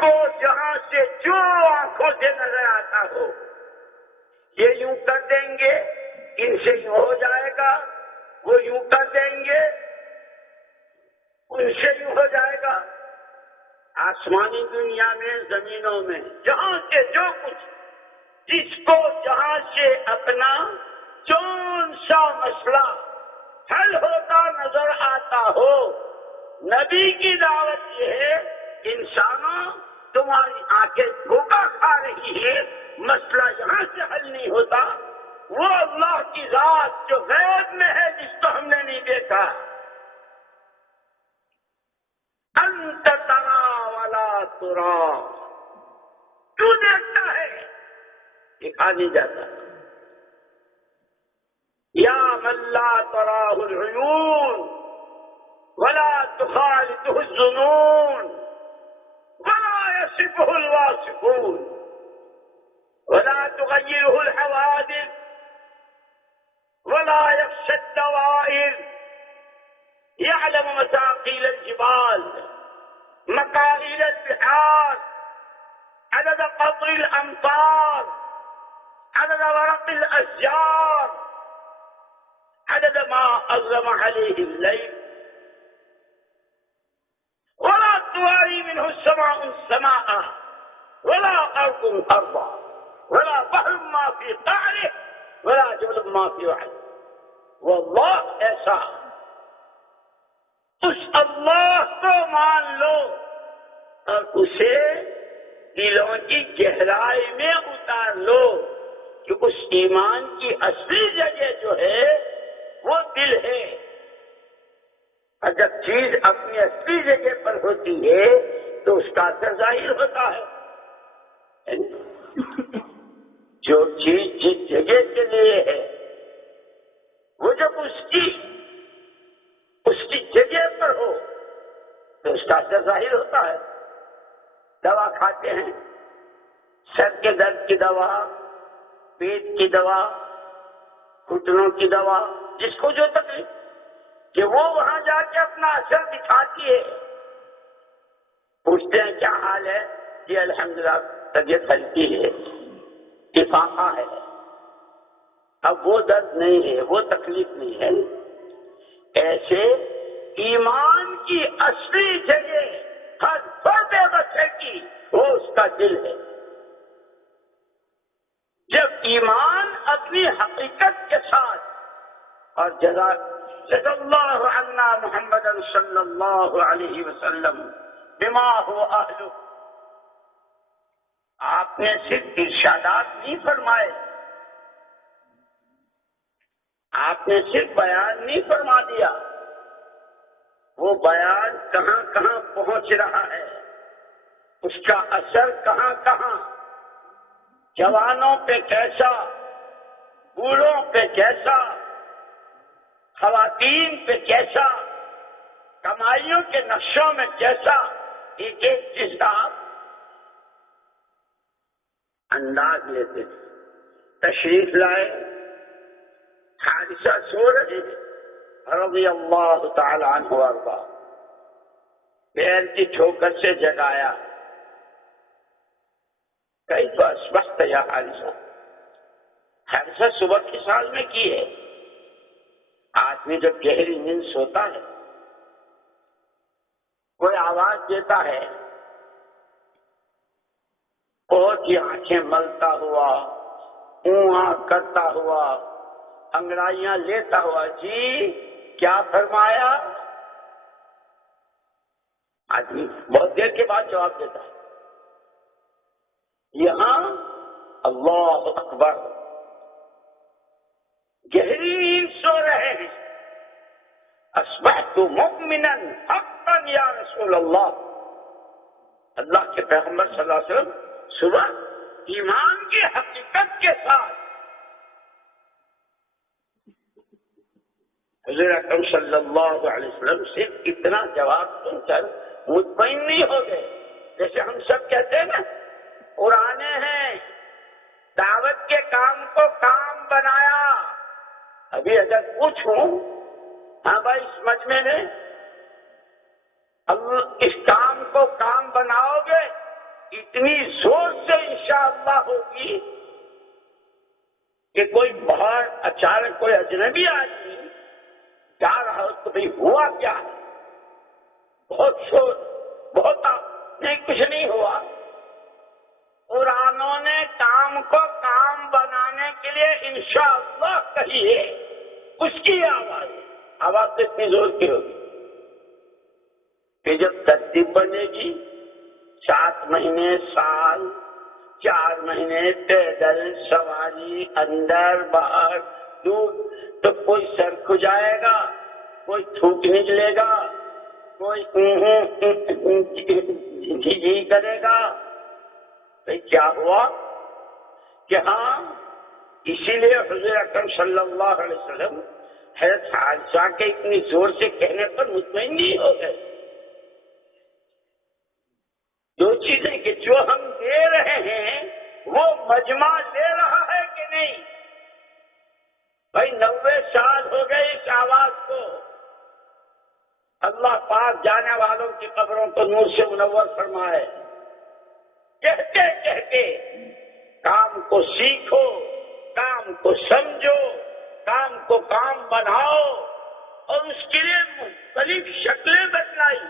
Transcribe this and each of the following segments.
کو جہاں سے جو آنکھوں سے نظر آتا ہو یہ یوں کر دیں گے، ان سے یوں ہو جائے گا، وہ یوں کر دیں گے، ان سے یوں ہو جائے گا۔ آسمانی دنیا میں، زمینوں میں، جہاں سے جو کچھ، جس کو جہاں سے اپنا جون سا مسئلہ حل ہوتا نظر آتا ہو، نبی کی دعوت یہ ہے، انسانوں تمہاری آنکھیں دھوکہ کھا رہی ہے، مسئلہ یہاں سے حل نہیں ہوتا، وہ اللہ کی ذات جو غیب میں ہے، جس کو ہم نے نہیں دیکھا، انت ترا ولا ترا، تو دیکھتا ہے، دکھا نہیں جاتا۔ یا من لا تراہ العیون ولا تخالطه الظنون ولا يصفه الواصفون ولا تغيره الحوادث ولا يخشى الدوائر، يعلم مثاقيل الجبال، مكائل البحار، عدد قطر الأمطار، عدد ورق الأشجار، عدد ما أظلم عليه الليل، ولا تواري منه السماء السماء ولا أرض أرضا ولا بحر ما في قعره ولا جبل ما في وعده۔ واللہ ایسا، اس اللہ کو مان لو اور اسے دلوں کی گہرائی میں اتار لو کہ اس ایمان کی اصلی جگہ جو ہے وہ دل ہے، اور جب چیز اپنی اصلی جگہ پر ہوتی ہے تو اس کا اثر ظاہر ہوتا ہے۔ جو چیز جس جگہ کے لیے ہے وہ جب اس کی جگہ پر ہو تو اس کا اثر ظاہر ہوتا ہے۔ دوا کھاتے ہیں، سر کے درد کی دوا، پیٹ کی دوا، گھٹنوں کی دوا، جس کو جو تکلیف، کہ وہ وہاں جا کے اپنا اثر دکھاتی ہے۔ پوچھتے ہیں کیا حال ہے؟ جی الحمدللہ طبیعت ہلکی ہے، افاقہ ہے۔ اب وہ درد نہیں ہے، وہ تکلیف نہیں ہے۔ ایسے ایمان کی اصلی جگہ ہر فرد بچے کی وہ اس کا دل ہے۔ جب ایمان اپنی حقیقت کے ساتھ، اور جزا اللہ عنا محمد صلی اللہ علیہ وسلم بما هو اہلہ، آپ نے صرف ارشادات نہیں فرمائے، آپ نے صرف بیان نہیں فرما دیا، وہ بیان کہاں کہاں پہنچ رہا ہے، اس کا اثر کہاں کہاں، جوانوں پہ کیسا، بوڑھوں پہ کیسا، خواتین پہ کیسا، کمائیوں کے نقشوں میں کیسا، ایک ایک چیز کا انداز لیتے تھے۔ تشریف لائے، حادثہ سو رہے تھے رضی اللہ تعالی عنہ وارضا، پیر کی ٹھوکر سے جگایا، کیف اصبحت یا حادثہ؟ حادثہ صبح کی سال میں کی ہے۔ آدمی جب گہری نیند سوتا ہے، کوئی آواز دیتا ہے، بہت ہی آنکھیں ملتا ہوا، اونہا کرتا ہوا، انگڑائیاں لیتا ہوا، جی کیا فرمایا؟ آدمی بہت دیر کے بعد جواب دیتا ہے۔ یہاں اللہ اکبر، گہری نیند سو رہے ہیں، اصبحت مؤمنا حقا یا رسول اللہ، اللہ کے پیغمبر صلی اللہ علیہ وسلم صبح ایمان کی حقیقت کے ساتھ حضور اکرم صلی اللہ علیہ وسلم سے اتنا جواب سن کر مطمئن نہیں ہو گئے۔ جیسے ہم سب کہتے ہیں نا، پرانے ہیں، دعوت کے کام کو کام بنایا۔ ابھی اگر پوچھوں، ہاں بھائی اس مجمع میں اس کام کو کام بناؤ گے؟ اتنی زور سے انشاءاللہ ہوگی کہ کوئی باہر اچانک کوئی اجنبی آدمی جا رہا ہو تو بھئی ہوا کیا ہے؟ بہت شور، بہت نہیں، کچھ نہیں ہوا۔ قرآنوں نے کام کو کام بنانے کے لیے انشاءاللہ کہی ہے، اس کی آواز تو اتنی زور کی ہوگی کہ جب ترتیب بنے گی 7 مہینے، سال، 4 مہینے پیدل سواری، اندر باہر دور، تو کوئی سر کھجائے گا، کوئی تھوک نکلے گا، کوئی جی کرے گا۔ کیا ہوا کہ ہاں، اسی لیے حضور اکرم صلی اللہ علیہ وسلم حضرت عائشہ کے اتنی زور سے کہنے پر مطمئن نہیں ہو گئے۔ دو چیزیں کہ جو ہم دے رہے ہیں وہ مجمع لے رہا ہے کہ نہیں۔ بھائی 90 سال ہو گئے اس آواز کو، اللہ پاک جانے والوں کی قبروں کو نور سے منور فرمائے۔ کہتے کہتے کام کو سیکھو، کام کو سمجھو، کام کو کام بناؤ، اور اس کے لیے مختلف شکلیں بتلائی۔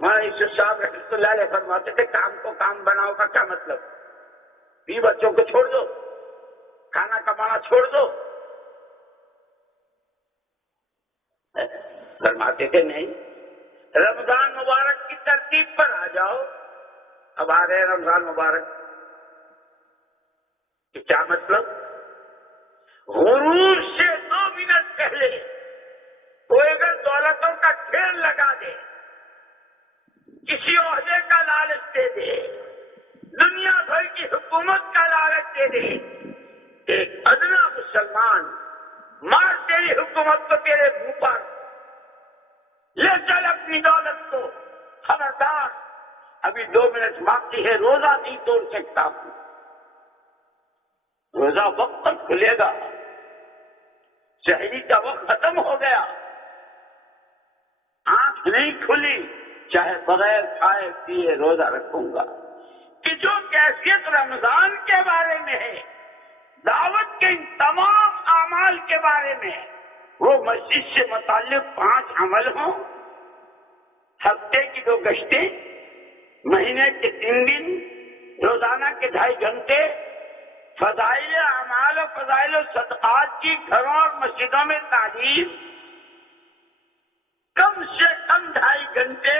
ہمارے یوسف صاحب رحمۃ اللہ علیہ فرماتے تھے کام کو کام بناؤ کا کیا مطلب؟ بھی بچوں کو چھوڑ دو، کھانا کمانا چھوڑ دو۔ فرماتے تھے نہیں، رمضان مبارک کی ترتیب پر آ جاؤ۔ اب آ رہے رمضان مبارک، کیا مطلب؟ غرور سے 2 منٹ پہلے کوئی اگر دولتوں کا کھیل لگا دے، کسی عہدے کا لالچ دے دے، دنیا بھر کی حکومت کا لالچ دے دے، ایک ادنا مسلمان مار تیری حکومت کو تیرے منہ پر، لے چل اپنی دولت کو، خبردار ابھی 2 منٹ باقی ہے، روزہ نہیں توڑ سکتا ہوں۔ روزہ وقت پر کھلے گا، شہری کا وقت ختم ہو گیا، آنکھ نہیں کھلی، چاہے بغیر کھائے پیے روزہ رکھوں گا۔ کہ جو کیفیت رمضان کے بارے میں ہے، دعوت کے ان تمام اعمال کے بارے میں، وہ مسجد سے متعلق 5 عمل ہوں، ہفتے کی 2 گشتیں، مہینے کے 3 دن، روزانہ کے 2.5 گھنٹے، فضائل اعمال و فضائل و صدقات کی گھروں اور مسجدوں میں تعلیم، کم سے کم 2.5 گھنٹے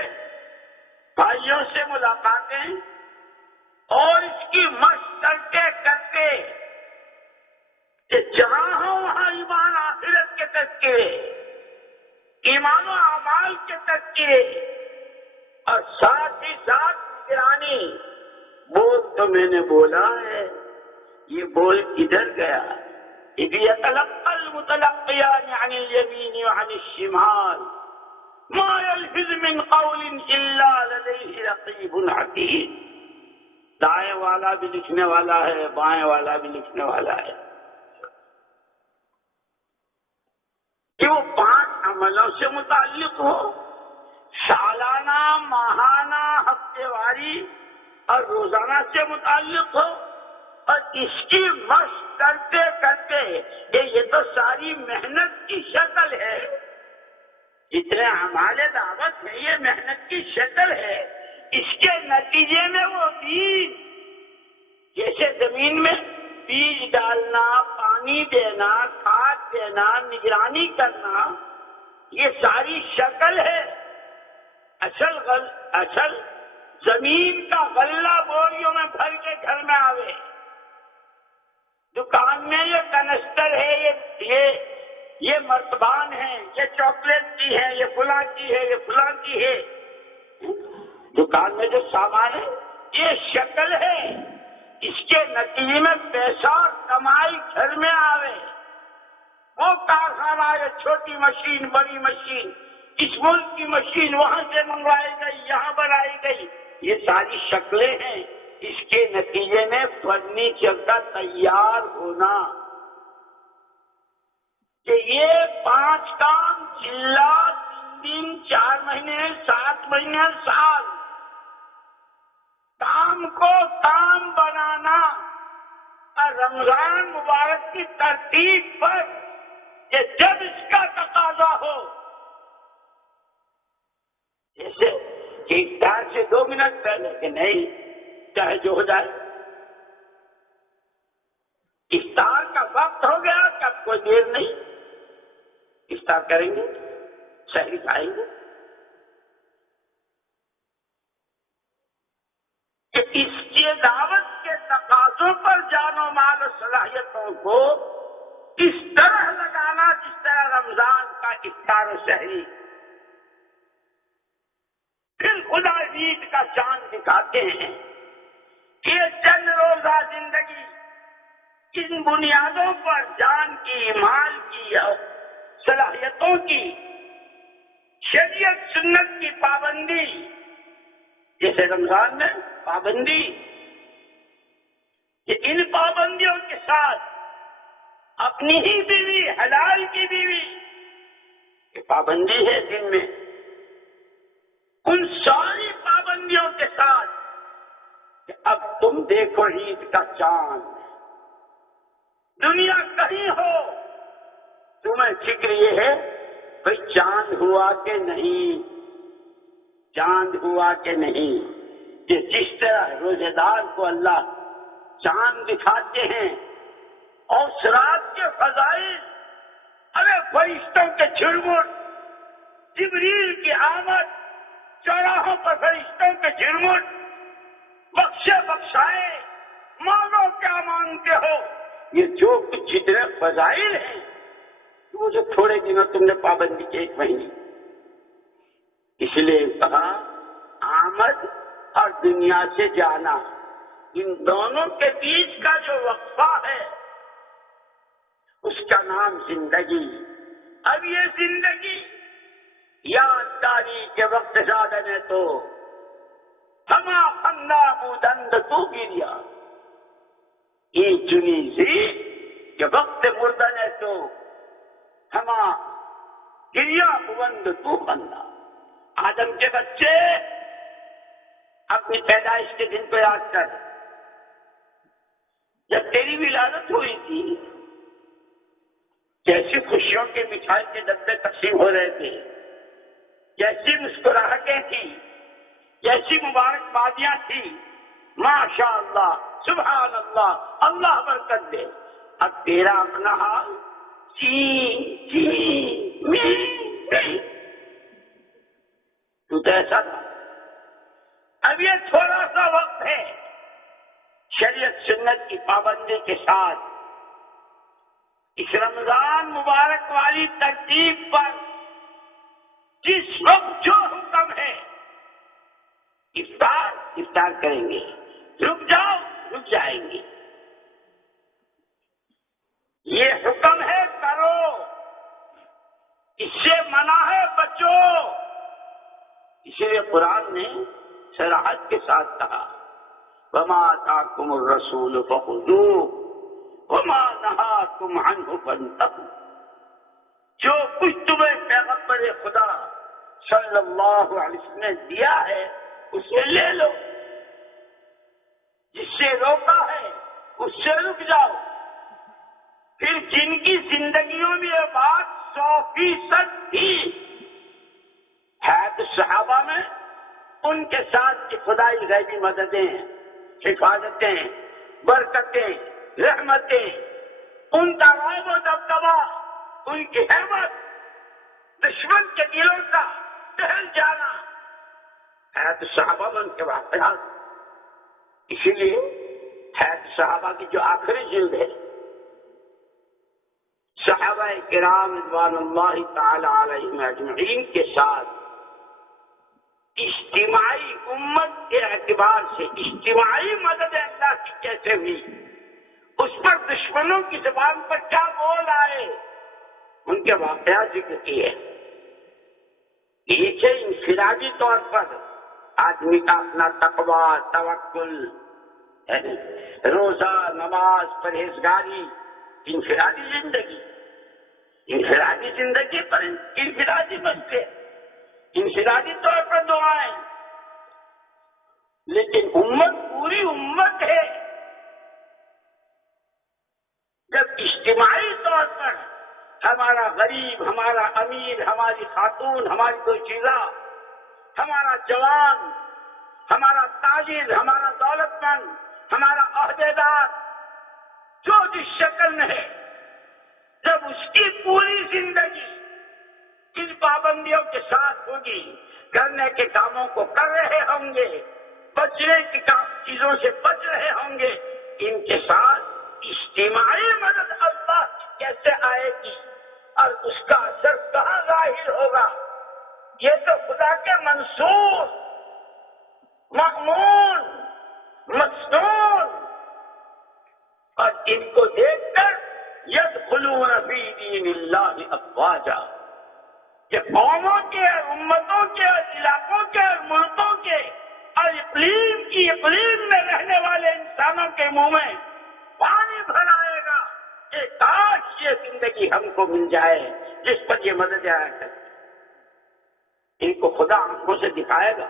بھائیوں سے ملاقاتیں، اور اس کی مشق کرتے کرتے کہ جہاں ہو وہاں ایمان آخرت کے تذکرے، ایمان و اعمال کے تذکرے، اور ساتھ ہی ساتھ نگرانی۔ بول تو میں نے بولا ہے، یہ بول کدھر گیا؟ اذ يتلقى المتلقيان عن اليمين وعن الشمال ما يلفظ من قول الا لديه رقيب عتيد۔ دائیں والا بھی لکھنے والا ہے، بائیں والا بھی لکھنے والا ہے۔ کہ وہ 5 عملوں سے متعلق ہو، سالانہ، ماہانہ، ہفتے واری اور روزانہ سے متعلق ہو، اور اس کی مشق کرتے کرتے کہ یہ تو ساری محنت کی شکل ہے، اتنے اعمال دعوت ہے، یہ محنت کی شکل ہے، اس کے نتیجے میں وہ بیج، جیسے زمین میں بیج ڈالنا، پانی دینا، کھاد دینا، نگرانی کرنا، یہ ساری شکل ہے۔ اصل زمین کا غلہ بوریوں میں بھر کے گھر میں آوے، دکان میں یہ کنسٹر ہے، یہ مرتبان ہے، یہ چاکلیٹ کی ہے، یہ فلاں کی ہے، یہ فلاں کی ہے، دکان میں جو سامان ہے یہ شکل ہے، اس کے نتیجے میں پیسہ اور کمائی گھر میں آوے۔ وہ کارخانہ ہے، چھوٹی مشین، بڑی مشین، اس ملک کی مشین وہاں سے منگوائی گئی، یہاں بنائی گئی، یہ ساری شکلیں ہیں، اس کے نتیجے میں فرنیچر کا تیار ہونا۔ کہ یہ 5 کام چلا 3 دن، 4 مہینے، 7 مہینے، سال، رمضان مبارک کی ترتیب پر کہ جب اس کا تقاضا ہو، جیسے افطار سے 2 منٹ پہلے کہ نہیں، چاہے جو ہو جائے، افطار کا وقت ہو گیا کہ اب کوئی دیر نہیں، افطار کریں گے، سحری کھائیں گے، کہ اس کے دعوت کے تقاضوں پر جان و مال و صلاحیتوں کو اس طرح لگانا جس طرح رمضان کا افطار و سحری، پھر خدا عید کا چاند دکھاتے ہیں کہ یہ چند روزہ زندگی ان بنیادوں پر جان کی، مال کی اور صلاحیتوں کی، شریعت سنت کی پابندی، جیسے رمضان میں پابندی، کہ ان پابندیوں کے ساتھ اپنی ہی بیوی، حلال کی بیوی کی پابندی ہے دن میں، ان ساری پابندیوں کے ساتھ کہ اب تم دیکھو عید کا چاند، دنیا کہیں ہو تمہیں فکر یہ ہے بھئی چاند ہوا کہ نہیں، چاند ہوا کہ نہیں، کہ جس طرح روزے دار کو اللہ چاند دکھاتے ہیں اور اس رات کے فضائل، ارے فرشتوں کے جھرمٹ، جبریل کی آمد، چوراہوں پر فرشتوں کے جھرمٹ، بخشے بخشائے، مانگو کیا مانگتے ہو، یہ جو کچھ جتنے فضائل ہیں وہ جو تھوڑے دنوں تم نے پابندی کی، 1 مہینے، اس لیے کہا آمد اور دنیا سے جانا، ان دونوں کے بیچ کا جو وقفہ ہے اس کا نام زندگی۔ اب یہ زندگی یاد داری کے وقت زیادہ نے تو ہما خندہ بودند تو گریا، یہ چنی سی کہ وقت مردن ہے تو ہما گریا بوند تو خندہ۔ آدم کے بچے اپنی پیدائش کے دن کو یاد کر، جب تیری ولادت ہوئی تھی کیسی خوشیوں کے مٹھائی کے ڈبے تقسیم ہو رہے تھے، کیسی مسکراہٹیں تھیں، کیسی مبارکبادیاں تھیں، ماشاء اللہ، سبحان اللہ، اللہ برکت دے۔ اب تیرا اپنا حال تو ایسا تھا۔ اب یہ تھوڑا سا وقت ہے شریعت سنت کی پابندی کے ساتھ اس رمضان مبارک والی ترتیب پر جس وقت جو حکم ہے افطار کریں گے، رک جاؤ رک جائیں گے، یہ حکم ہے کرو، اس سے منع ہے بچو۔ اس لیے قرآن نے صراحت کے ساتھ کہا وَمَا آتَاكُمُ الرَّسُولُ فَخُذُوهُ وَمَا نَهَاكُمْ عَنْهُ فَانتَهُوا، جو کچھ تمہیں پیغمبر خدا صلی اللہ علیہ وسلم نے دیا ہے اسے لے لو، جس سے روکا ہے اس سے رک جاؤ۔ پھر جن کی زندگیوں میں یہ بات 100% تھی ہے تو صحابہ میں ان کے ساتھ کی خدائی غیبی مددیں، حفاظتیں، برکتیں، رحمتیں، ان کا رعب و دبدبا، ان کی حمایت، دشمن کے دلوں کا ٹہل جانا ہے تو صحابہ میں ان کے واقعات۔ اسی لیے ہے صحابہ کی جو آخری جلد ہے، صحابہ کرام رضوان اللہ تعالی علیہم اجمعین کے ساتھ اجتماعی امت کے اعتبار سے اجتماعی مدد اللہ کی کیسے ہوئی، اس پر دشمنوں کی زبان پر کیا بول آئے، ان کے واقعات ذکر کیے۔ یہ انفرادی طور پر آدمی کا اپنا تقوی، توکل، روزہ، نماز، پرہیزگاری، انفرادی زندگی پر انفرادی مسئلے، انفرادی طور پر دعائیں، لیکن امت پوری امت ہے، ہمارا غریب، ہمارا امیر، ہماری خاتون، ہماری دوشیزہ، ہمارا جوان، ہمارا تاجر، ہمارا دولت مند، ہمارا عہدیدار، جو جس شکل میں ہے، جب اس کی پوری زندگی ان پابندیوں کے ساتھ ہوگی، کرنے کے کاموں کو کر رہے ہوں گے، بچنے کی چیزوں سے بچ رہے ہوں گے، ان کے ساتھ اجتماعی مدد اللہ کی کیسے آئے گی اور اس کا اثر کہاں ظاہر ہوگا؟ یہ تو خدا کے منصور، مأمون، مسنون، اور ان کو دیکھ کر یدخلون فی دین اللہ افواجا، کہ قوموں کے اور امتوں کے اور علاقوں کے اور ملکوں کے اور اقلیم میں رہنے والے انسانوں کے منہ میں پانی بھر آئے گا کہ کاش یہ زندگی ہم کو مل جائے جس پر یہ مدد آیا کرتی۔ ان کو خدا آنکھوں سے دکھائے گا۔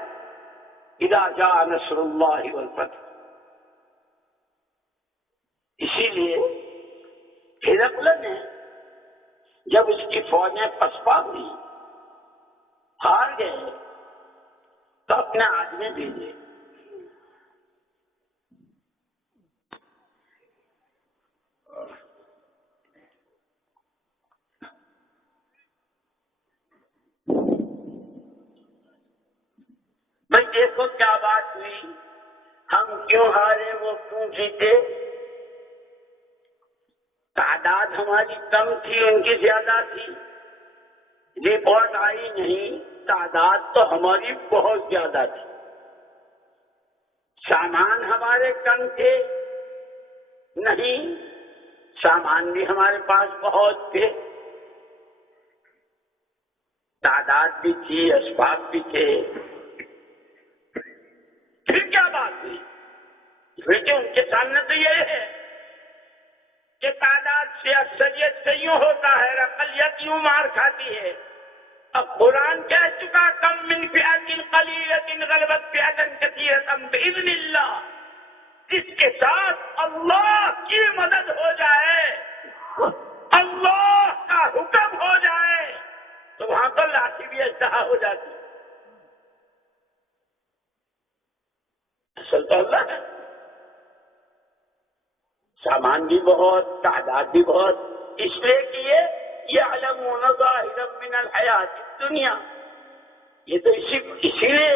اذا جاء نصر اللہ والفتح۔ اسی لیے ہرقل نے جب اس کی فوجیں پسپا ہوئی، ہار گئے، تو اپنے آدمی بھیجے، بھائی دیکھو کیا بات ہوئی، ہم کیوں ہارے، وہ کیوں جیتے؟ تعداد ہماری کم تھی، ان کی زیادہ تھی، رپورٹ آئی نہیں، تعداد تو ہماری بہت زیادہ تھی، سامان ہمارے کم تھے نہیں، سامان بھی ہمارے پاس بہت تھے، تعداد بھی تھی، اسباب بھی تھے، پھر کیا بات ہوئی؟ پھر کہ ان کے سامنے تو یہ ہے کہ تعداد سے اکثریت سے یوں ہوتا ہے، اقلیت یوں مار کھاتی ہے۔ اب قرآن کہہ چکا کم من فئۃ قلیلۃ غلبت فئۃ کثیرۃ باذن اللہ، جس کے ساتھ اللہ کی مدد ہو جائے، اللہ کا حکم ہو جائے، تو وہاں تو لاٹھی بھی اژدہا ہو جاتی۔ اصل تو اللہ ہے، سامان بھی بہت، تعداد بھی بہت، اس لیے کہ یہ یعلمون ظاہرا من الحیات الدنیا، یہ تو اسی لیے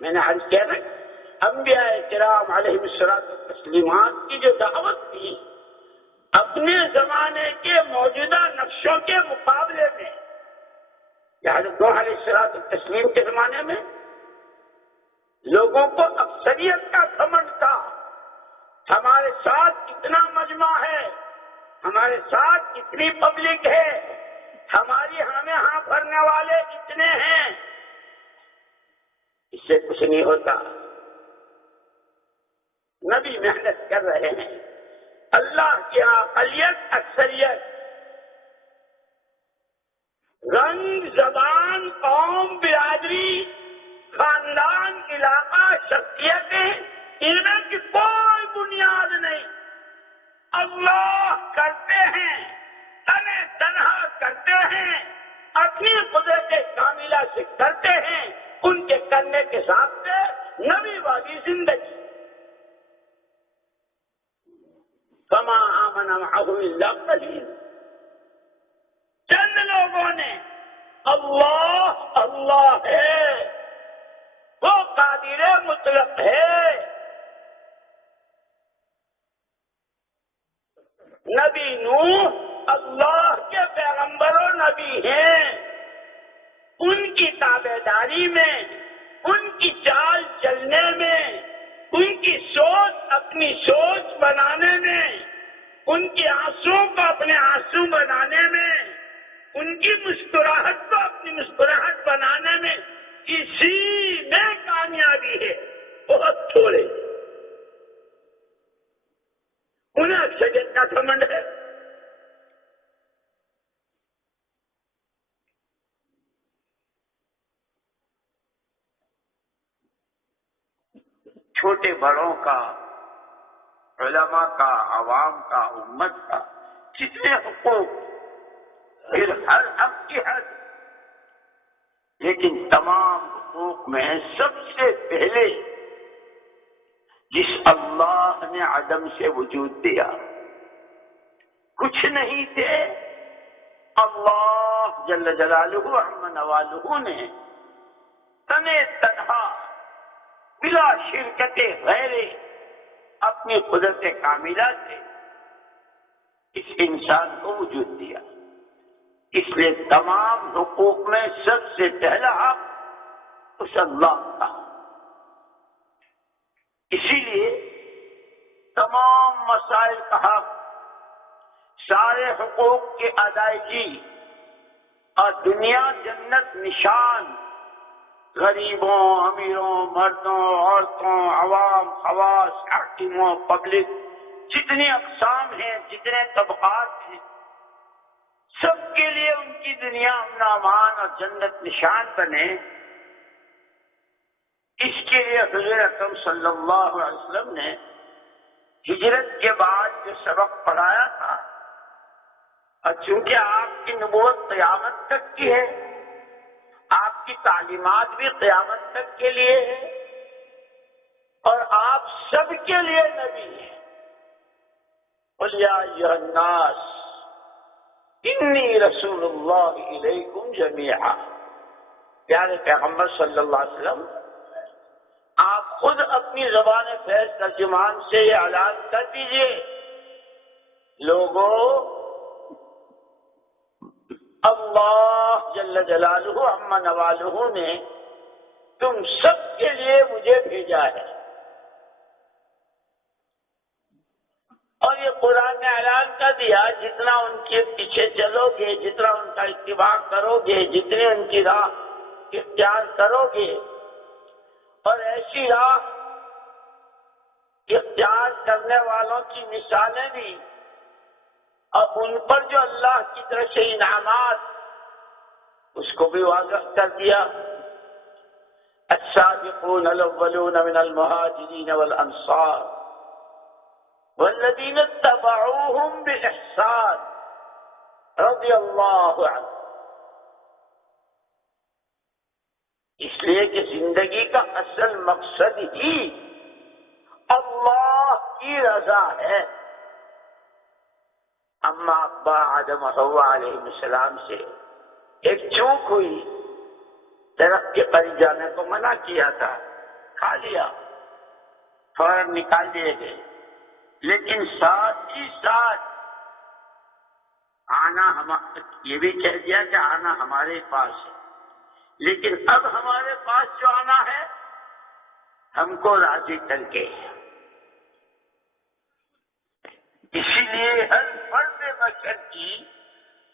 میں نے عرض کیا نا، انبیاء کرام علیہم الصلوۃ والتسلیمات کی جو دعوت تھی اپنے زمانے کے موجودہ نقشوں کے مقابلے میں، حضرت نوح علیہ الصلوۃ والتسلیم کے زمانے میں لوگوں کو اکثریت کا گھمنڈ تھا، ہمارے ساتھ اتنا مجمع ہے، ہمارے ساتھ اتنی پبلک ہے، ہماری ہمیں ہاں بھرنے والے اتنے ہیں، اس سے کچھ نہیں ہوتا۔ نبی محنت کر رہے ہیں، اللہ کی اقلیت اکثریت، رنگ، زبان، قوم، برادری، خاندان، علاقہ، شخصیتیں، ان میں کی کوئی بنیاد نہیں، اللہ کرتے ہیں، تنہا کرتے ہیں، اپنی قدرت کاملہ سے کرتے ہیں، ان کے کرنے کے ساتھ سے نبی والی زندگی۔ فما آمن معه الا قلیل، چند لوگوں نے اللہ اللہ ہے، وہ قادر مطلق ہے۔ نبی نوح اللہ کے پیغمبر و نبی ہیں، ان کی تابعداری میں، ان کی چال چلنے میں، ان کی سوچ اپنی سوچ بنانے میں، ان کے آنسو کو اپنے آنسو بنانے میں، ان کی مسکراہٹ کو اپنی مسکراہٹ بنانے میں، اسی میں کامیابی ہے۔ بہت تھوڑے انہیں اکثریت کا گھمنڈ ہے۔ چھوٹے بڑوں کا، علماء کا، عوام کا، امت کا کتنے حقوق پھر ہر حق کی حد، لیکن تمام حقوق میں سب سے پہلے جس اللہ نے عدم سے وجود دیا، کچھ نہیں تھے، اللہ جل جلالہ عم نوالہ نے تنے تنہا بلا شرکت غیر اپنی قدرت کاملہ سے اس انسان کو وجود دیا۔ اس لیے تمام حقوق میں سب سے پہلا حق اس اللہ کا۔ اسی لیے تمام مسائل کا حق، سارے حقوق کی ادائیگی اور دنیا جنت نشان غریبوں، امیروں، مردوں، عورتوں، عوام، خواص، حاکموں، پبلک، جتنی اقسام ہیں، جتنے طبقات ہیں، سب کے لیے ان کی دنیا امن و امان اور جنت نشان بنے، اس کے لیے حضور اکرم صلی اللہ علیہ وسلم نے ہجرت کے بعد جو سبق پڑھایا تھا، اور چونکہ آپ کی نبوت قیامت تک کی ہے، آپ کی تعلیمات بھی قیامت تک کے لیے ہے، اور آپ سب کے لیے نبی ہیں۔ قُلْ يَا أَيُّهَا النَّاسُ إِنِّي رَسُولُ اللَّهِ إِلَيْكُمْ جَمِيعًا۔ پیارے پیغمبر صلی اللہ علیہ وسلم، آپ خود اپنی زبان فیض ترجمان سے یہ اعلان کر دیجئے، لوگوں، اللہ جل جلالہ عم نوالہ نے تم سب کے لیے مجھے بھیجا ہے۔ اور یہ قرآن نے اعلان کر دیا، جتنا ان کے پیچھے چلو گے، جتنا ان کا اتباع کرو گے، جتنے ان کی راہ اختیار کرو گے، اور ایسی راہ اختیار کرنے والوں کی مثالیں بھی، اور ان پر جو اللہ کی طرف سے انعامات، اس کو بھی واضح کر دیا۔ السابقون الاولون من المہاجرین والانصار والذین اتبعوهم بإحسان رضی اللہ عنہ۔ اس لیے کہ زندگی کا اصل مقصد ہی اللہ کی رضا ہے۔ اما ابا آدم و حوا علیہ السلام سے ایک چوک ہوئی، درخت کے قریب جانے کو منع کیا تھا، کھا لیا، فوراً نکال دیے گئے، لیکن ساتھ ہی ساتھ یہ بھی کہہ دیا کہ آنا ہمارے پاس ہے، لیکن اب ہمارے پاس جو آنا ہے ہم کو راضی کر کے۔ اسی لیے ہر فرد بشر کی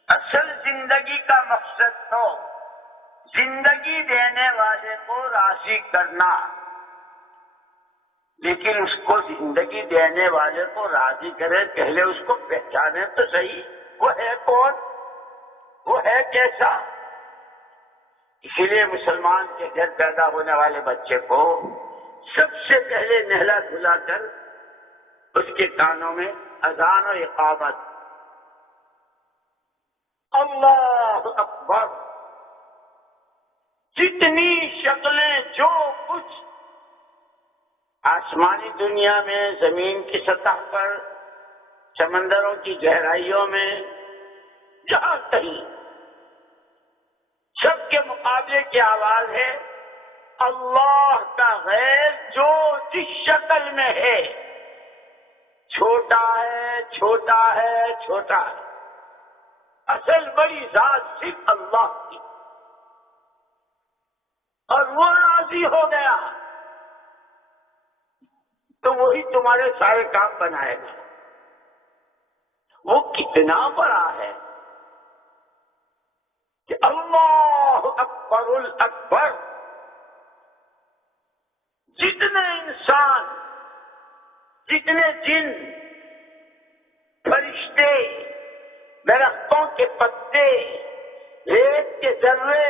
اصل زندگی کا مقصد تو زندگی دینے والے کو راضی کرنا، لیکن اس کو زندگی دینے والے کو راضی کرے، پہلے اس کو پہچانے تو صحیح، وہ ہے کون، وہ ہے کیسا۔ اسی لیے مسلمان کے گھر پیدا ہونے والے بچے کو سب سے پہلے نہلا دھلا کر اس کے کانوں میں اذان اور اقامت، اللہ اکبر، جتنی شکلیں، جو کچھ آسمانی دنیا میں، زمین کی سطح پر، سمندروں کی گہرائیوں میں، جہاں کہیں، سب کے مقابلے کی آواز ہے اللہ کا غیر، جو جس شکل میں ہے، چھوٹا ہے، چھوٹا ہے، چھوٹا ہے، اصل بڑی ذات صرف اللہ کی، اور وہ راضی ہو گیا تو وہی تمہارے سارے کام بنائے گا۔ وہ کتنا بڑا ہے کہ اللہ اکبر الاکبر، جتنے انسان، جتنے جن، فرشتے، درختوں کے پتے، ریت کے ذرے،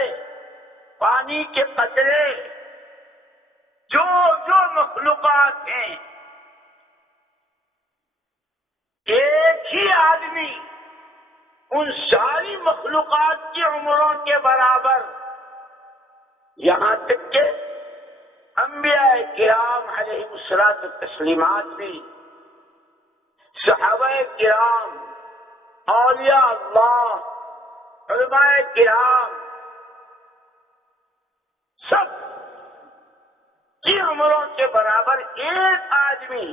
پانی کے قطرے، جو جو مخلوقات ہیں، ایک ہی آدمی ان ساری مخلوقات کی عمروں کے برابر، یہاں تک کہ انبیاء کرام علیہ الصلوۃ والتسلیمات بھی، صحابہ کرام، اولیاء اللہ، علماء کرام، سب کی عمروں کے برابر ایک آدمی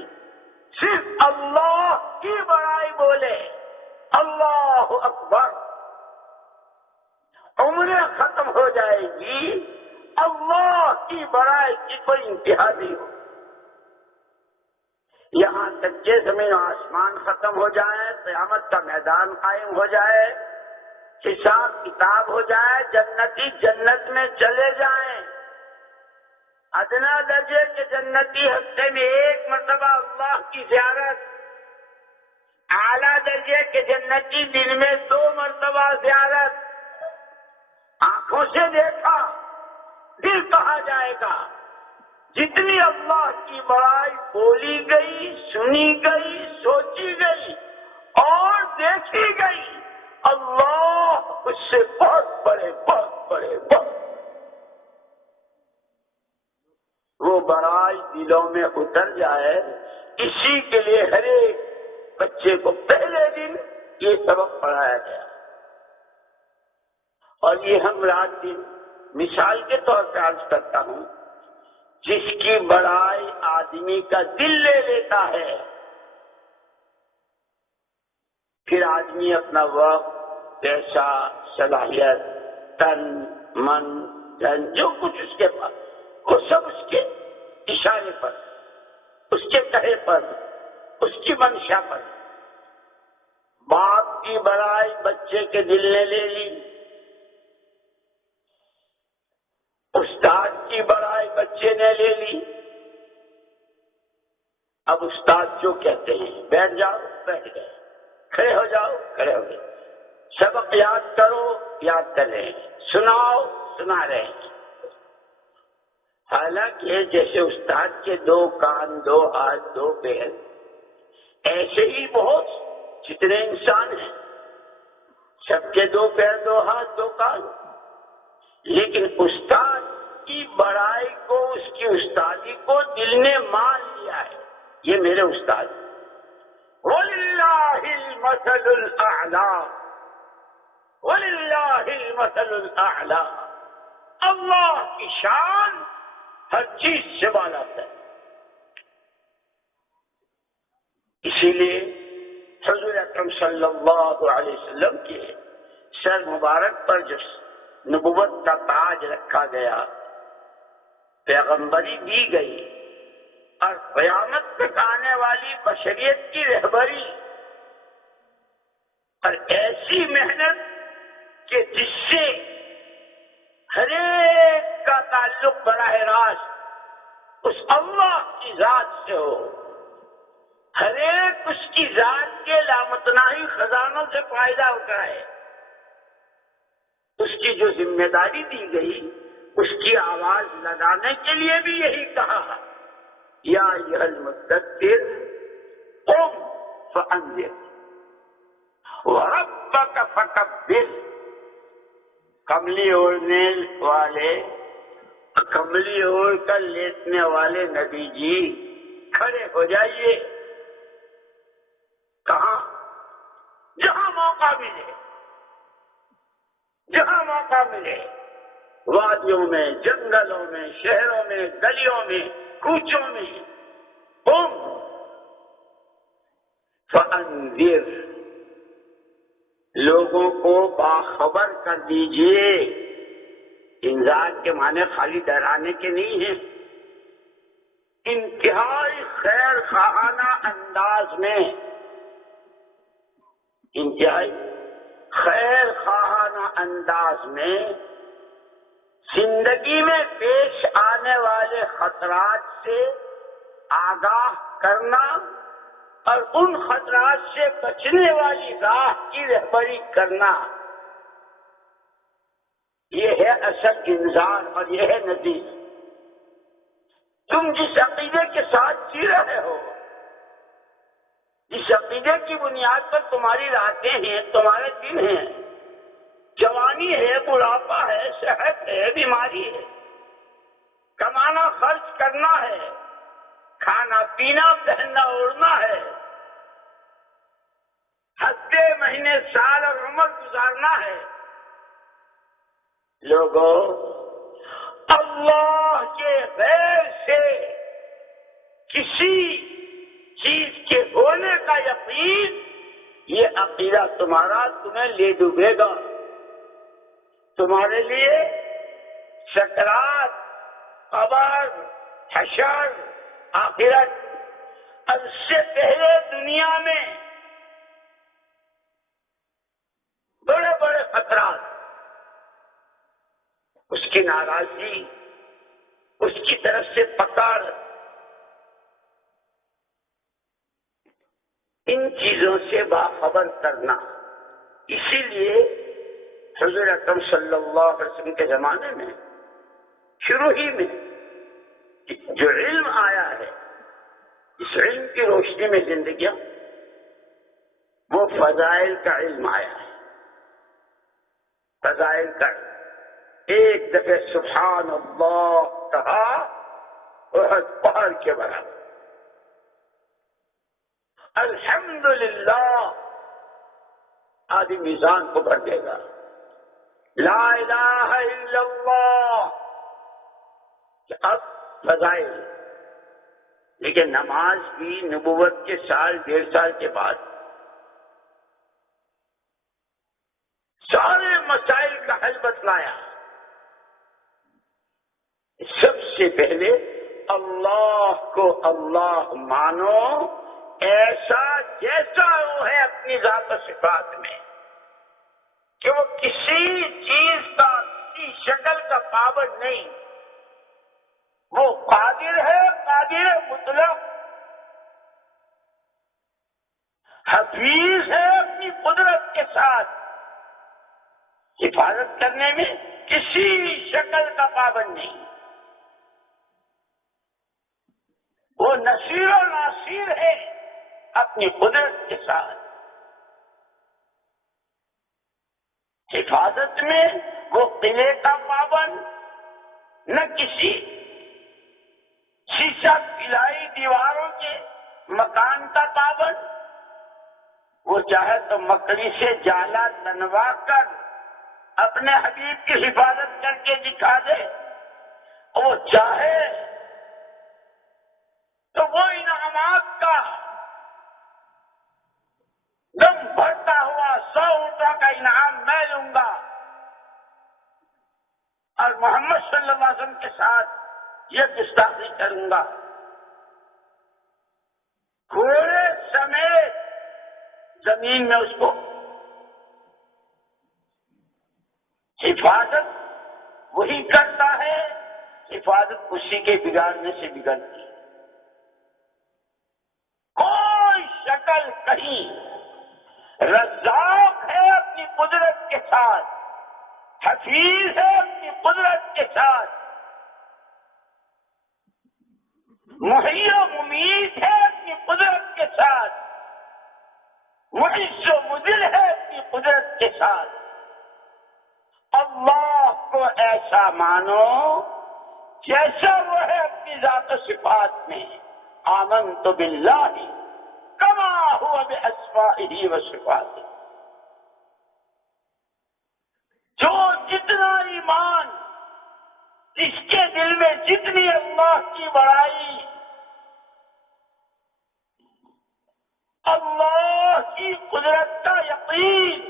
صرف اللہ کی بڑائی بولے، اللہ اکبر، عمریں ختم ہو جائے گی، اللہ کی بڑائی کی کوئی انتہا نہیں ہو، یہاں تک کہ زمین و آسمان ختم ہو جائے، قیامت کا میدان قائم ہو جائے، حساب کتاب ہو جائے، جنتی جنت میں چلے جائیں، ادنا درجے کے جنتی ہفتے میں ایک مرتبہ اللہ کی زیارت، اعلیٰ درجے کے جنتی دن میں 2 مرتبہ زیارت، آنکھوں سے دیکھا دل کہا جائے گا، جتنی اللہ کی بڑائی بولی گئی، سنی گئی، سوچی گئی اور دیکھی گئی، اللہ اس سے بہت بڑے، بہت بڑے، بہت وہ بڑائی دلوں میں اتر جائے، اسی کے لیے ہر ایک بچے کو پہلے دن یہ سبق پڑھایا گیا، اور یہ ہم رات دن مثال کے طور پہ عرض کرتا ہوں، جس کی بڑائی آدمی کا دل لے لیتا ہے، پھر آدمی اپنا وقت، پیسہ، صلاحیت، تن، من، دھن، جو کچھ اس کے پاس، وہ سب اس کے اشارے پر، اس کے کہے پر، اس کی منشا پر۔ باپ کی بڑائی بچے کے دل نے لے لی، استاد کی بڑائی بچے نے لے لی، اب استاد جو کہتے ہیں بیٹھ جاؤ، بیٹھ گئے، کھڑے ہو جاؤ، کھڑے ہو گئے، سبق یاد کرو، یاد کر رہے ہیں، سناؤ، سنا رہے ہیں۔ حالانکہ جیسے استاد کے 2 کان، 2 ہاتھ، 2 پیر، ایسے ہی بہت جتنے انسان ہیں سب کے 2 پیر، 2 ہاتھ، 2 کان، لیکن استاد کی بڑائی کو، اس کی استادی کو دل نے مان لیا ہے، یہ میرے استاد، وَلِلَّهِ الْمَثَلُ الْأَعْلَىٰ، وَلِلَّهِ الْمَثَلُ الْأَعْلَىٰ، اللہ کی شان ہر چیز سے بالا ہے۔ اسی لیے حضور اکرم صلی اللہ علیہ وسلم کے سر مبارک پر جو نبوت کا تاج رکھا گیا، پیغمبری دی گئی، اور قیامت تک آنے والی بشریت کی رہبری، اور ایسی محنت کہ جس سے ہر ایک کا تعلق براہ راست اس اللہ کی ذات سے ہو، ہر ایک اس کی ذات کے لامتناہی خزانوں سے فائدہ اٹھائے، اس کی جو ذمہ داری دی گئی اس کی آواز لگانے کے لیے بھی یہی کہا، یا ایھا المدثر قم فانذر وربک فکبر، کملی اوڑھنے والے، کملی اوڑھ کر لیٹنے والے نبی جی کھڑے ہو جائیے، کہاں؟ جہاں موقع ملے، جہاں موقع ملے، وادیوں میں، جنگلوں میں، شہروں میں، گلیوں میں، کوچوں میں، قم فانذر، لوگوں کو باخبر کر دیجئے۔ انذار کے معنی خالی ڈرانے کے نہیں ہیں، انتہائی خیر خواہانہ انداز میں، انتہائی خیر خواہانہ انداز میں زندگی میں پیش آنے والے خطرات سے آگاہ کرنا اور ان خطرات سے بچنے والی راہ کی رہبری کرنا، یہ ہے اصل انذار اور یہ ہے نذیر۔ تم جس عقیدے کے ساتھ جی رہے ہو، جس عقیدے عقیدے کی بنیاد پر تمہاری راتیں ہیں، تمہارے دن ہیں، جوانی ہے، بڑھاپا ہے، صحت ہے، بیماری ہے، کمانا خرچ کرنا ہے، کھانا پینا پہننا اوڑھنا ہے، ہفتے مہینے سال اور عمر گزارنا ہے۔ لوگوں، اللہ کے غیر سے کسی چیز کے ہونے کا یقین، یہ عقیدہ تمہارا تمہیں لے ڈوبے گا۔ تمہارے لیے سکرات، قبر، حشر، آخرت، اور اس سے پہلے دنیا میں بڑے بڑے خطرات، اس کی ناراضی، اس کی طرف سے پکڑ، ان چیزوں سے باخبر کرنا۔ اسی لیے حضور اکرم صلی اللہ علیہ وسلم کے زمانے میں شروع ہی میں جو علم آیا ہے، اس علم کی روشنی میں زندگیاں، وہ فضائل کا علم آیا ہے۔ فضائل کا علم، ایک دفعہ سبحان اللہ کہا احد پہاڑ کے برابر، الحمدللہ آدھی میزان کو بھر دے گا، لا الہ الا اللہ۔ اب فضائل، لیکن نماز بھی نبوت کے سال 1.5 سال کے بعد سارے مسائل کا حل بتلایا۔ سب سے پہلے اللہ کو اللہ مانو، ایسا جیسا وہ ہے اپنی ذات و صفات میں، کہ وہ کسی چیز کا، کسی شکل کا پابند نہیں، وہ قادر ہے، قادر مطلق، حفیظ ہے اپنی قدرت کے ساتھ، حفاظت کرنے میں کسی شکل کا پابند نہیں، وہ نصیر و ناصیر ہے اپنی قدرت کے ساتھ، حفاظت میں وہ قلعے کا پابند، نہ کسی شیشہ پلائی دیواروں کے مکان کا پابند، وہ چاہے تو مکڑی سے جالا تنوا کر اپنے حبیب کی حفاظت کر کے دکھا دے، وہ چاہے تو وہ انعامات کا دم بھرتا ہوا 100 اونٹوں کا انعام میں لوں گا، اور محمد صلی اللہ علیہ وسلم کے ساتھ یہ گستاخی کروں گا، گھوڑے سمیت زمین میں اس کو حفاظت وہی کرتا ہے، حفاظت اسی کے بگاڑنے سے بگڑتی ہے۔ کوئی شکل کہیں، رزاق ہے اپنی قدرت کے ساتھ، حفیظ ہے اپنی قدرت کے ساتھ، محیی و ممیت ہے اپنی قدرت کے ساتھ، معز و مذل ہے اپنی قدرت کے ساتھ۔ اللہ کو ایسا مانو جیسا وہ ہے اپنی ذات و صفات میں، آمنت باللہ کما ہوا باسمائہ و صفاتہ، جو جتنا ایمان، اس کے دل میں جتنی اللہ کی بڑائی، اللہ کی قدرت کا یقین،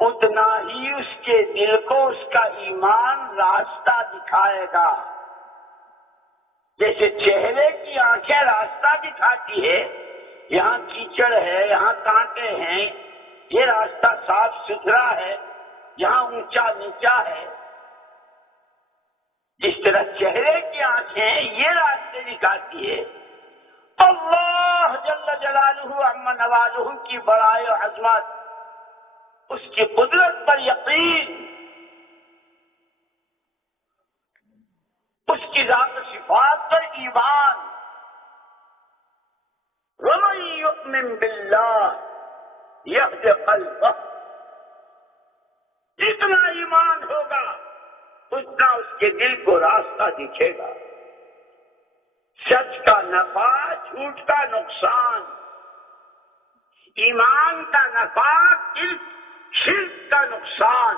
اتنا ہی اس کے دل کو اس کا ایمان راستہ دکھائے گا۔ جیسے چہرے کی آنکھیں راستہ دکھاتی ہے، یہاں کیچڑ ہے، یہاں کانٹے ہیں، یہ راستہ صاف ستھرا ہے، یہاں اونچا نیچا ہے، جس طرح چہرے کی آنکھیں یہ راستے دکھاتی ہے، اللہ جل جلالہ عم نوالہ کی بڑائی و عظمت، اس کی قدرت پر یقین، اس کی ذات و صفات پر ایمان، یؤمن باللہ یہد قلبہ، جتنا ایمان ہوگا اتنا اس کے دل کو راستہ دکھے گا۔ سچ کا نفع، جھوٹ کا نقصان، ایمان کا نفع، شرک کا نقصان،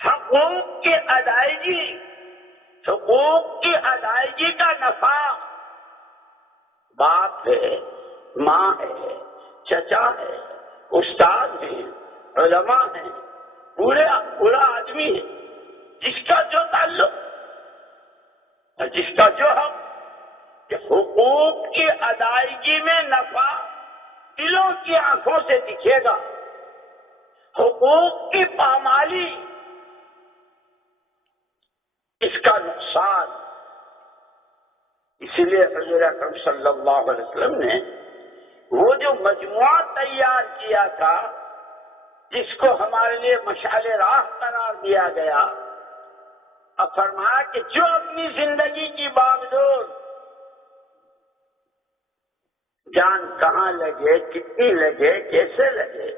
حقوق کی ادائیگی، حقوق کی ادائیگی کا نفع، باپ ہے، ماں ہے، چچا ہے، استاد ہے، علماء ہیں، بوڑھا آدمی ہے، جس کا جو تعلق، جس کا جو حق، کہ حقوق کی ادائیگی میں نفع دلوں کی آنکھوں سے دکھے گا، حقوق کی پامالی اس کا نقصان۔ اسی لیے حضور اکرم صلی اللہ علیہ وسلم نے وہ جو مجموعہ تیار کیا تھا، جس کو ہمارے لیے مشعل راہ قرار دیا گیا، اب فرمایا کہ جو اپنی زندگی کی باغڈور، جان کہاں لگے، کتنی لگے، کیسے لگے،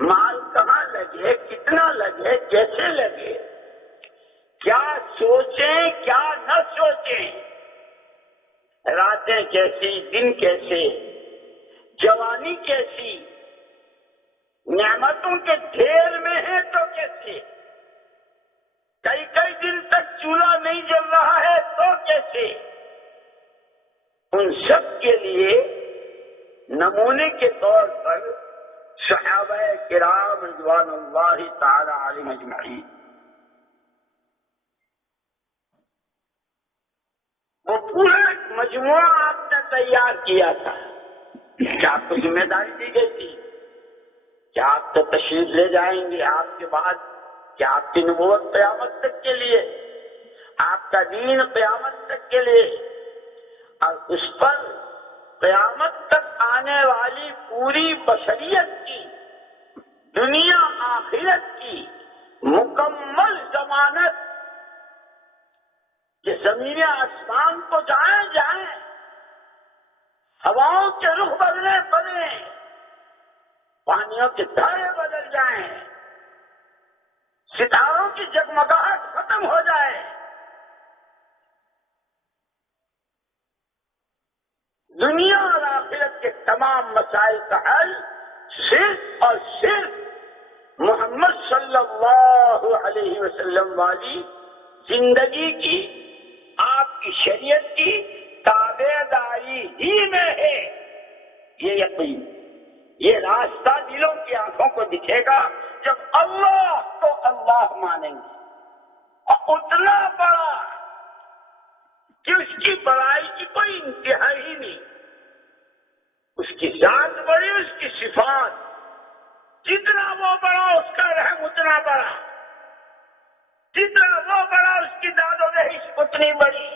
مال کہاں لگے، کتنا لگے، کیسے لگے، کیا سوچیں کیا نہ سوچیں، راتیں کیسی، دن کیسے، جوانی کیسی، نعمتوں کے ڈھیر میں ہے تو کیسے، کئی کئی دن تک چولہا نہیں جل رہا ہے تو کیسے، ان سب کے لیے نمونے کے طور پر صحابہ کرام رضوان اللہ تعالی علیہم اجمعین وہ پورا مجموعہ آپ نے تیار کیا تھا۔ کیا آپ کو ذمہ داری دی گئی تھی؟ کیا آپ تو تشریف لے جائیں گے آپ کے بعد؟ کیا آپ کی نبوت قیامت تک کے لیے، آپ کا دین قیامت تک کے لیے، اور اس پر قیامت تک آنے والی پوری بشریت کی، دنیا آخرت کی مکمل ضمانت کہ زمین آسمان کو جائیں، ہواؤں کے رخ بدلیں، پانیوں کے دھارے بدل جائیں، ستاروں کی جگمگاہٹ ختم ہو جائے، دنیا اور آخرت کے تمام مسائل کا حل صرف اور صرف محمد صلی اللہ علیہ وسلم والی زندگی کی، آپ کی شریعت کی تابع داری ہی میں ہے۔ یہ یقین، یہ راستہ دلوں کی آنکھوں کو دکھے گا جب اللہ کو اللہ مانیں گے، اور اتنا بڑا کہ اس کی بڑائی کی کوئی انتہا ہی نہیں، اس کی ذات بڑی، اس کی صفات، جتنا وہ بڑا اس کا رحم اتنا بڑا، جتنا وہ بڑا اس کی داد و دہش اتنی بڑی،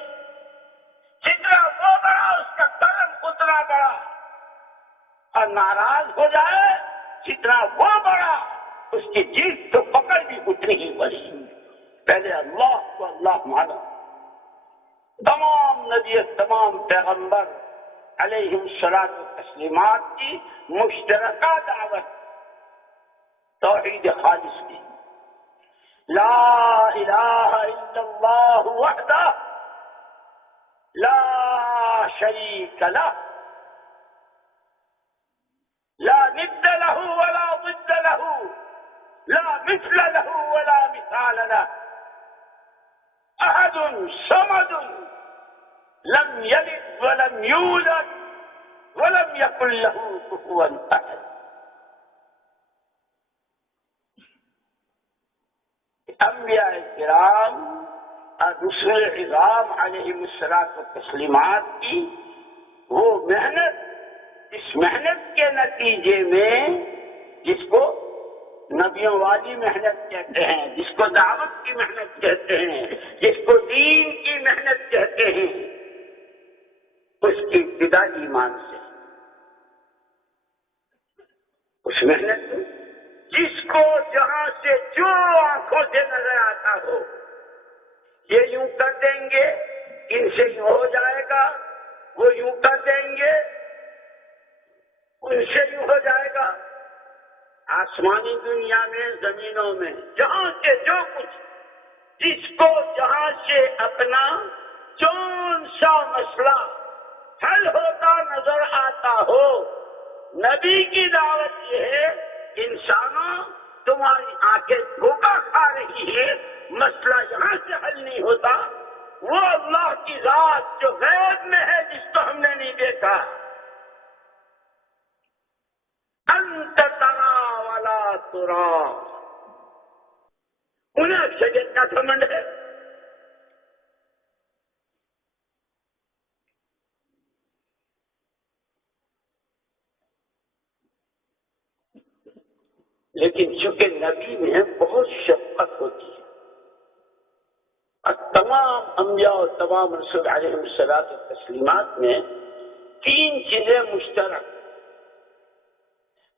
جتنا وہ بڑا اس کا کرم اتنا بڑا، اور ناراض ہو جائے جتنا وہ بڑا اس کی جیت تو پکڑ بھی اتنی ہی بڑی۔ پہلے اللہ کو اللہ مانا، تمام نبی، تمام پیغمبر علیہم الصلاۃ والتسلیمات کی مشترکہ دعوت توحید خالص کی، لا الہ الا اللہ وحدہ لا شریک لہ، لا ند لہ ولا ضد لہ، لا مثل لہ ولا مثال لہ، احد صمد لم یلد ولم یولد ولم یکن لہ کفوا احد۔ انبیاء کرام اور رسل عظام علیہم الصلاۃ والتسلیمات کی وہ محنت، اس محنت کے نتیجے میں جس کو نبیوں والی محنت کہتے ہیں، جس کو دعوت کی محنت کہتے ہیں، جس کو دین کی محنت کہتے ہیں، اس کی ابتدا ایمان سے، اس محنت میں جس کو جہاں سے جو آنکھوں سے نظر آتا ہو، یہ یوں کر دیں گے ان سے یوں ہو جائے گا، وہ یوں کر دیں گے ان سے یوں ہو جائے گا آسمانی دنیا میں زمینوں میں جہاں سے جو کچھ جس کو جہاں سے اپنا کون سا مسئلہ حل ہوتا نظر آتا ہو، نبی کی دعوت یہ ہے انسانوں تمہاری آنکھیں دھوکہ کھا رہی ہے، مسئلہ یہاں سے حل نہیں ہوتا، وہ اللہ کی ذات جو غیب میں ہے جس کو ہم نے نہیں دیکھا، انت ترا ولا ترا، انہیں اکثریت کا گھمنڈ ہے۔ لیکن چونکہ نبی میں بہت شفقت ہوتی ہے اور تمام انبیاء اور تمام رسول علیہ الصلوۃ والتسلیمات میں تین چیزیں مشترک،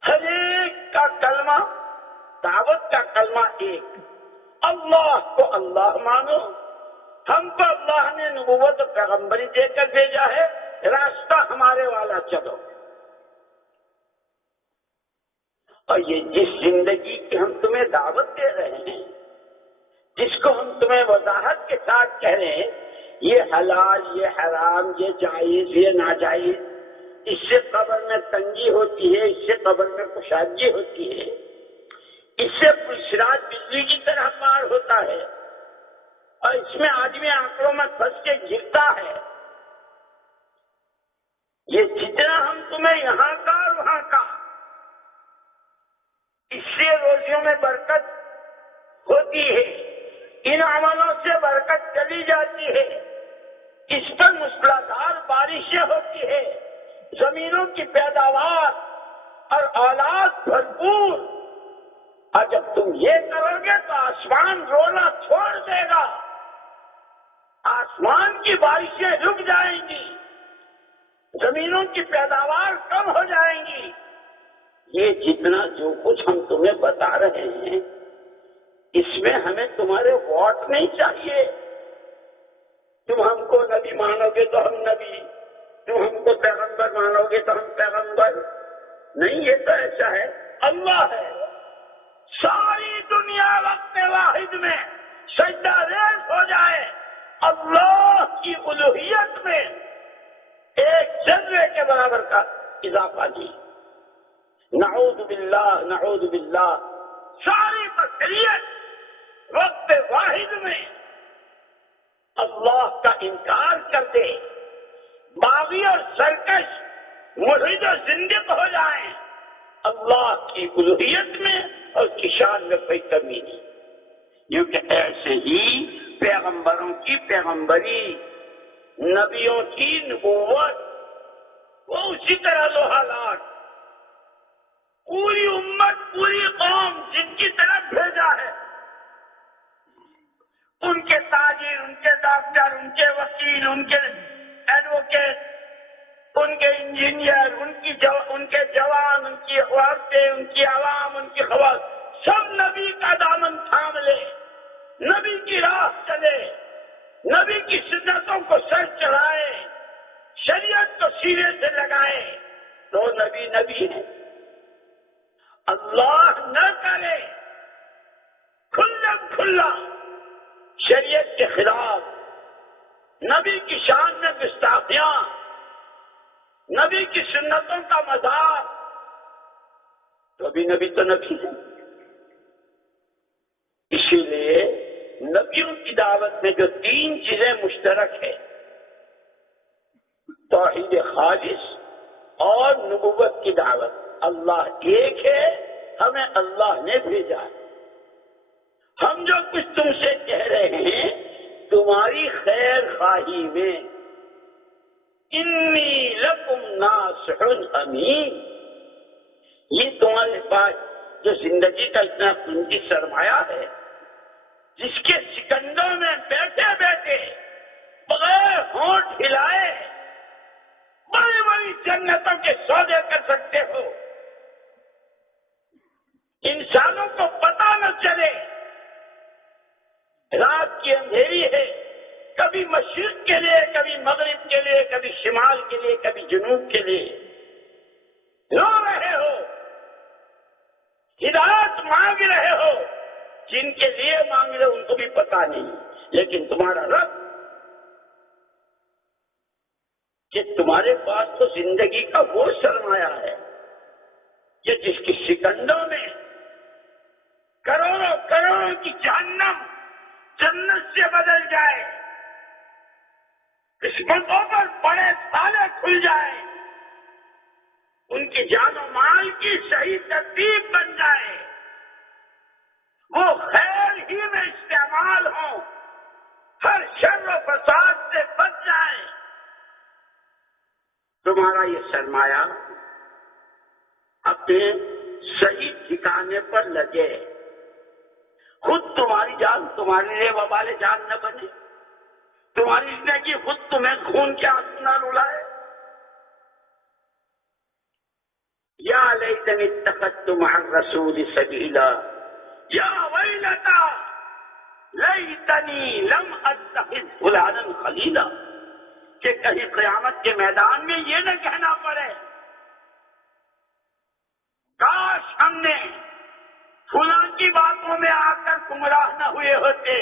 ہر ایک کا کلمہ، دعوت کا کلمہ ایک، اللہ کو اللہ مانو، ہم کو اللہ نے نبوت و پیغمبری دے کر بھیجا ہے، راستہ ہمارے والا چلو۔ اور یہ جس زندگی کی ہم تمہیں دعوت دے رہے ہیں، جس کو ہم تمہیں وضاحت کے ساتھ کہہ رہے ہیں یہ حلال، یہ حرام، یہ جائز، یہ ناجائز، اس سے قبر میں تنگی ہوتی ہے، اس سے قبر میں کشادگی ہوتی ہے، اس سے صراط بجلی کی طرح پار ہوتا ہے، اور اس میں آدمی آنکڑوں میں پھنس کے گرتا ہے۔ یہ جتنا ہم تمہیں یہاں کا اور وہاں کا، اس سے روزیوں میں برکت ہوتی ہے، ان عملوں سے برکت چلی جاتی ہے، اس پر موسلادھار بارشیں ہوتی ہے، زمینوں کی پیداوار اور اولاد بھرپور، اور جب تم یہ کرو گے تو آسمان رونا چھوڑ دے گا، آسمان کی بارشیں رک جائیں گی، زمینوں کی پیداوار کم ہو جائیں گی۔ یہ جتنا جو کچھ ہم تمہیں بتا رہے ہیں اس میں ہمیں تمہارے واٹ نہیں چاہیے، تم ہم کو نبی مانو گے تو ہم نبی، تم ہم کو پیغمبر مانو گے تو ہم پیغمبر نہیں، یہ تو ایسا ہے اللہ ہے، ساری دنیا وقت واحد میں سجدہ ریز ہو جائے، اللہ کی الوہیت میں ایک ذرے کے برابر کا اضافہ نہیں، نعوذ باللہ نعوذ باللہ، ساری بشریت وقت واحد میں اللہ کا انکار کر دے، باغی اور سرکش ملحد و زندق ہو جائیں، اللہ کی الوہیت میں اور کی شان میں کوئی کمی نہیں، کیونکہ ایسے ہی پیغمبروں کی پیغمبری، نبیوں کی نبوت، وہ اسی طرح لوہا لاٹ، پوری امت، پوری قوم جن کی طرف بھیجا ہے، ان کے تاجر، ان کے ڈاکٹر، ان کے وکیل، ان کے ایڈوکیٹ، ان کے انجینئر، ان کے جوان، ان کی عورتیں، ان کی عوام، ان کی خواص، سب نبی کا دامن تھام لے، نبی کی راہ چلے، نبی کی سنتوں کو سر چڑھائے، شریعت کو سینے سے لگائے، تو نبی نبی ہے۔ اللہ نہ کرے کھلا شریعت کے خلاف، نبی کی شان میں گستاخیاں، نبی کی سنتوں کا مذاق، تو بھی نبی تو نبی ہے۔ اسی لیے نبیوں کی دعوت میں جو تین چیزیں مشترک ہے، توحید خالص اور نبوت کی دعوت، اللہ ایک ہے، ہمیں اللہ نے بھیجا ہے، ہم جو کچھ تم سے کہہ رہے ہیں تمہاری خیر خواہی میں، انی لکم ناصح امین، یہ تمہارے پاس جو زندگی کا اتنا قیمتی سرمایہ ہے، جس کے سکندوں میں بیٹھے بیٹھے بغیر ہونٹ ہلائے بڑی بڑی جنتوں کے سودے کر سکتے ہو، انسانوں کو پتہ نہ چلے، رات کی اندھیری ہے، کبھی مشرق کے لیے، کبھی مغرب کے لیے، کبھی شمال کے لیے، کبھی جنوب کے لیے، روز جن کے لیے مانگ رہے ان کو بھی پتا نہیں، لیکن تمہارا رب کہ تمہارے پاس تو زندگی کا وہ سرمایہ ہے کہ جس کی سکندوں میں کروڑوں کروڑوں کی جہنم جنت سے بدل جائے، قسمتوں پر بڑے تالے کھل جائے، ان کی جان و مال کی صحیح ترتیب بن جائے، وہ خیر ہی میں استعمال ہوں، ہر شر و فساد سے بچ جائے، تمہارا یہ سرمایہ اپنے صحیح ٹھکانے پر لگے، خود تمہاری جان تمہارے لیے وبال جان نہ بنے، تمہاری زندگی خود تمہیں خون کے آنسو نہ رلائے۔ یا لیتنی اتخذت مع الرسول سبیلا یا ویلتا لیتنی لم اتخذ فلانا خلیلا، کہ کہیں قیامت کے میدان میں یہ نہ کہنا پڑے کاش ہم نے فلاں کی باتوں میں آ کر گمراہ نہ ہوئے ہوتے،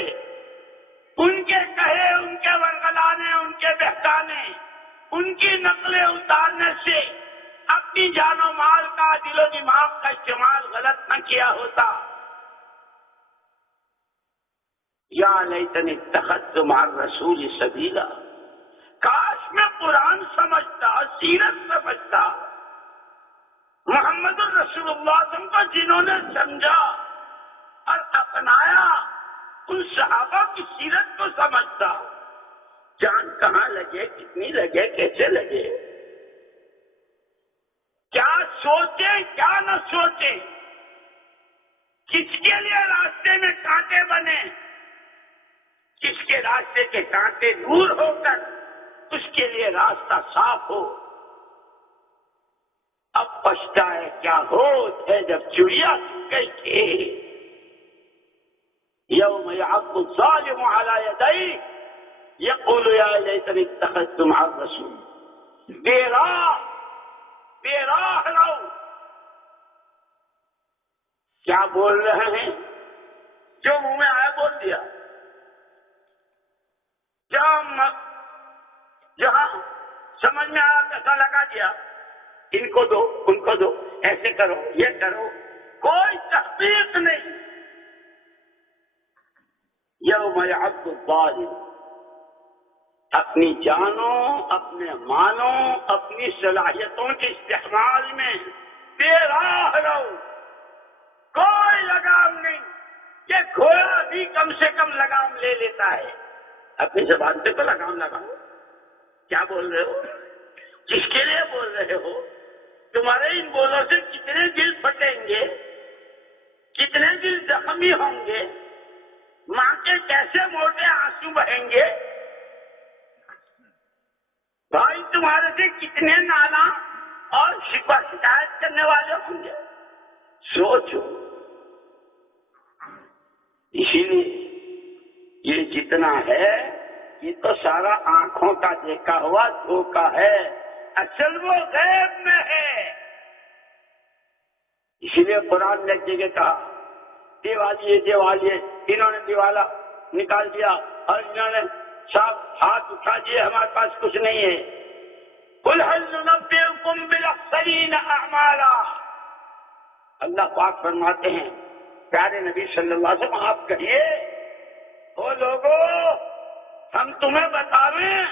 ان کے کہے، ان کے ورگلانے، ان کے بہکانے، ان کی نقلیں اتارنے سے اپنی جان و مال کا، دل و دماغ کا استعمال غلط نہ کیا ہوتا۔ یا لیتنی اتخذت مع الرسول سبیلا، کاش میں قرآن سمجھتا، سیرت سمجھتا، محمد الرسول اللہ صلی اللہ علیہ وسلم کو جنہوں نے سمجھا اور اپنایا، ان صحابہ کی سیرت کو سمجھتا، جان کہاں لگے، کتنی لگے، کیسے لگے، کیا سوچے کیا نہ سوچے، کس کے لیے راستے میں کانٹے بنے، کس کے راستے کے کانٹے دور ہو کر اس کے لیے راستہ صاف ہو۔ اب پچھتائے کیا ہوت ہے جب چڑیا چگ گئی تھی، یوم یعض الظالم علی یدیہ یقول یا لیتنی اتخذت مع الرسول، بے راہ رہو، کیا بول رہے ہیں، جو منہ میں آیا بول دیا، جہاں سمجھ میں آیا پیسہ لگا دیا، ان کو دو ان کو دو، ایسے کرو یہ کرو، کوئی تحقیق نہیں۔ یوم یعض الظالم، اپنی جانوں، اپنے مالوں، اپنی صلاحیتوں کے استعمال میں بے راہ رہو، کوئی لگام نہیں، کہ گھوڑا بھی کم سے کم لگام لے لیتا ہے، اپنی زبان سے تو لگام لگاؤ، کیا بول رہے ہو، کس کے لیے بول رہے ہو، تمہارے ان بولوں سے کتنے دل پھٹیں گے، کتنے دل زخمی ہوں گے، ماں کے کیسے موٹے آنسو بہیں گے، بھائی تمہارے سے کتنے نالا اور شکوہ شکایت کرنے والے ہوں گے، سوچو۔ اسی لیے یہ جتنا ہے یہ تو سارا آنکھوں کا دیکھا ہوا دھوکہ ہے، اصل وہ غیب میں ہے۔ اسی لیے قرآن نے ایک جگہ کہا دیوالیے دیوالیے، انہوں نے دیوالا نکال دیا اور انہوں نے سب ہاتھ اٹھا دیے، ہمارے پاس کچھ نہیں ہے۔ قل هل ننبئكم بالاخسرین اعمالا، اللہ پاک فرماتے ہیں پیارے نبی صلی اللہ علیہ وسلم آپ کہیے او لوگو ہم تمہیں بتاویں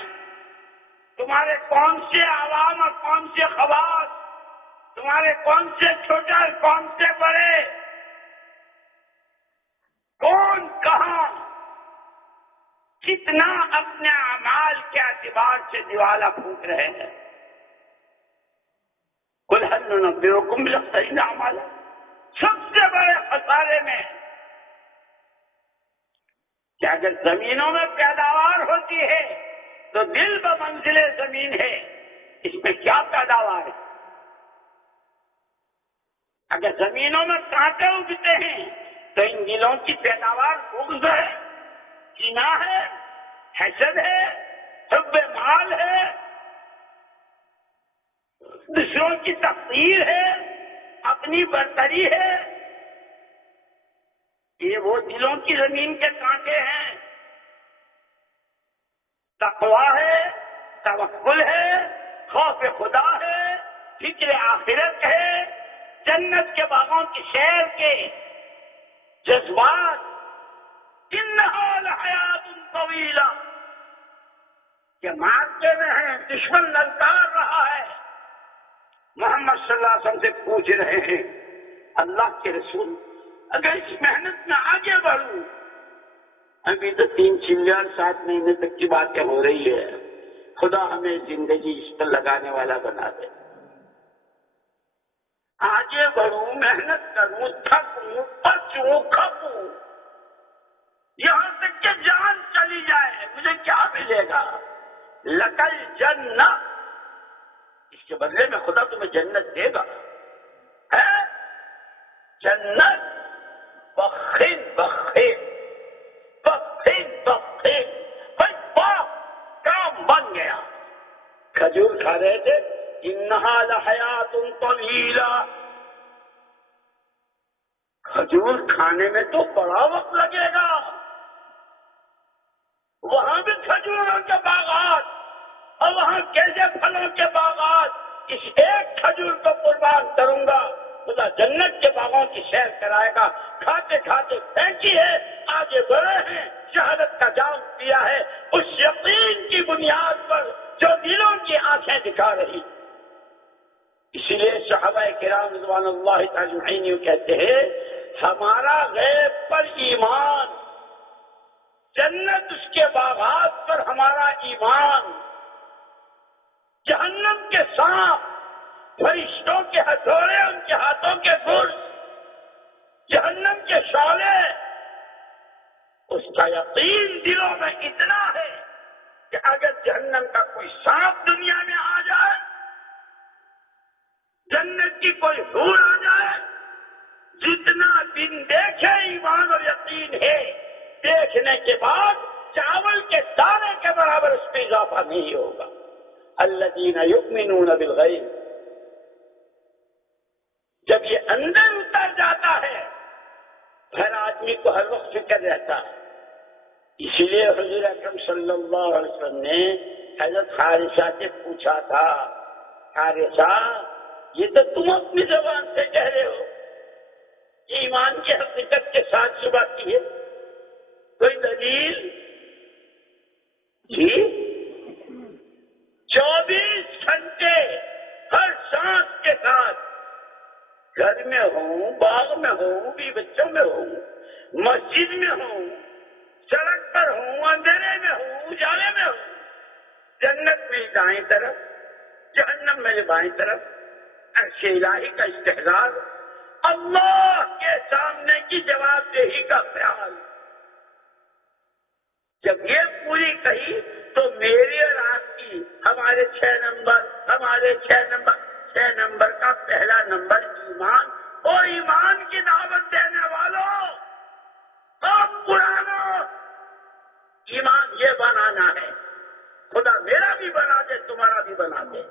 تمہارے کون سے عوام اور کون سے خواص، تمہارے کون سے چھوٹے اور کون سے بڑے، کون کہاں کتنا اپنے اعمال کے اعتبار سے دیوالا پھونک رہے ہیں۔ قل هل ننبئكم بالاخسرین اعمالا، سب سے بڑے خسارے میں کہ اگر زمینوں میں پیداوار ہوتی ہے تو دل بمنزل زمین ہے، اس میں کیا پیداوار ہے؟ اگر زمینوں میں کانٹے اگتے ہیں تو ان دلوں کی پیداوار بغض ہے، کینہ ہے، حسد ہے، حب مال ہے، دوسروں کی تقدیر ہے، اپنی برتری ہے۔ یہ وہ دلوں کی زمین کے کانٹے ہیں. تقویٰ ہے، توکل ہے، خوف خدا ہے، فکر آخرت ہے، جنت کے باغوں کی سیر کے جذبات. انہا لحیات طویلہ کہ مارتے میں ہیں، دشمن للکار رہا ہے. محمد صلی اللہ علیہ وسلم سے پوچھ رہے ہیں اللہ کے رسول اگر اس محنت میں آگے بڑھوں، ابھی تو 3-4 مہینے تک کی باتیں ہو رہی ہے، خدا ہمیں زندگی اس پر لگانے والا بنا دے. آگے بڑھوں، محنت کروں، تھکوں، پچوں، کھپوں، یہاں تک کہ جان چلی جائے، مجھے کیا ملے گا؟ لکل جنت، اس کے بدلے میں خدا تمہیں جنت دے گا. ہے جنت بخین بخین بخین بخین. بھائی باپ کام بن گیا. کھجور کھا رہے تھے، انہا لحیات طویلہ. کھجور کھانے میں تو بڑا وقت لگے گا. وہاں بھی کھجوروں کے باغات اور وہاں کیسے پھلوں کے باغات. اس ایک کھجور کو قربان کروں گا، خدا جنت کے باغوں کی سیر کرائے گا. کھاتے کھاتے پھینکی ہے، آگے بڑھے ہیں، شہادت کا جام پیا ہے اس یقین کی بنیاد پر جو دلوں کی آنکھیں دکھا رہی. اسی لیے صحابہ کرام رضوان اللہ تعالی علیہم کہتے ہیں ہمارا غیب پر ایمان، جنت اس کے باغات پر ہمارا ایمان، جہنم کے سانپ، فرشتوں کے ہتھوڑے، ان کے ہاتھوں کے گرز، جہنم کے شعلے، اس کا یقین دلوں میں اتنا ہے کہ اگر جہنم کا کوئی سانپ دنیا میں آ جائے، جنت کی کوئی حور آ جائے، جتنا دن دیکھے ایمان اور یقین ہے، دیکھنے کے بعد چاول کے دانے کے برابر اس پہ اضافہ نہیں ہوگا. الذین یؤمنون بالغیب. جب یہ اندر اتر جاتا ہے ہر آدمی کو ہر وقت فکر رہتا ہے. اسی لیے حضور اکرم صلی اللہ علیہ وسلم نے حضرت حارثہ سے پوچھا تھا، حارثہ یہ تو تم اپنی زبان سے کہہ رہے ہو، ایمان کی حقیقت کے ساتھ صبح کی ہے، کوئی دلیل؟ جی 24 گھنٹے ہر سانس کے ساتھ گھر میں ہوں، باغ میں ہوں، بھی بچوں میں ہوں، مسجد میں ہوں، سڑک پر ہوں، اندھیرے میں ہوں، اجالے میں ہوں، جنت میں دائیں طرف، جہنم میں بائیں طرف، عرش الہی کا استحضار، اللہ کے سامنے کی جواب دہی کا خیال. جب یہ پوری کہی تو میری اور آپ کی، ہمارے 6 نمبر، ہمارے 6 نمبر کا پہلا نمبر ایمان. اور ایمان کی دعوت دینے والوں، آپ پرانوں، ایمان یہ بنانا ہے، خدا میرا بھی بنا دے، تمہارا بھی بنا دے.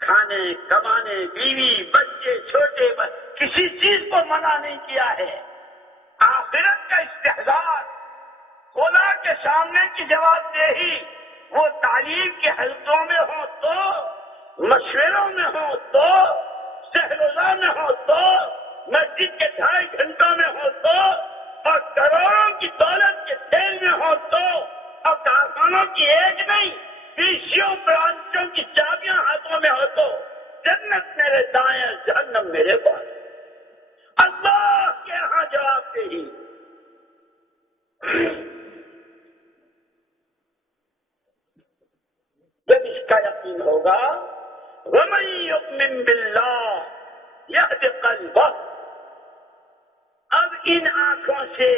کھانے، کمانے، بیوی، بچے، چھوٹے کسی چیز کو منع نہیں کیا ہے. آخرت کا استحضار، خدا کے سامنے کی جواب دہی، وہ تعلیم کے حلقوں میں ہو تو، مشوروں میں ہو تو، سہروزہ میں ہو تو، مسجد کے 2.5 گھنٹوں میں ہو تو، اور کروڑوں کی دولت کے تیل میں ہو تو، اور کارخانوں کی ایک نہیں 20 برانچوں کی چابیاں ہاتھوں میں ہو تو، جنت میرے دائیں، جہنم میرے پاس. اللہ کے یہاں جواب دہی. جب اس کا یقین ہوگا، وَمَن يُؤْمِن بِاللَّهِ يَهْدِ قَلْبَهُ. اب ان آنکھوں سے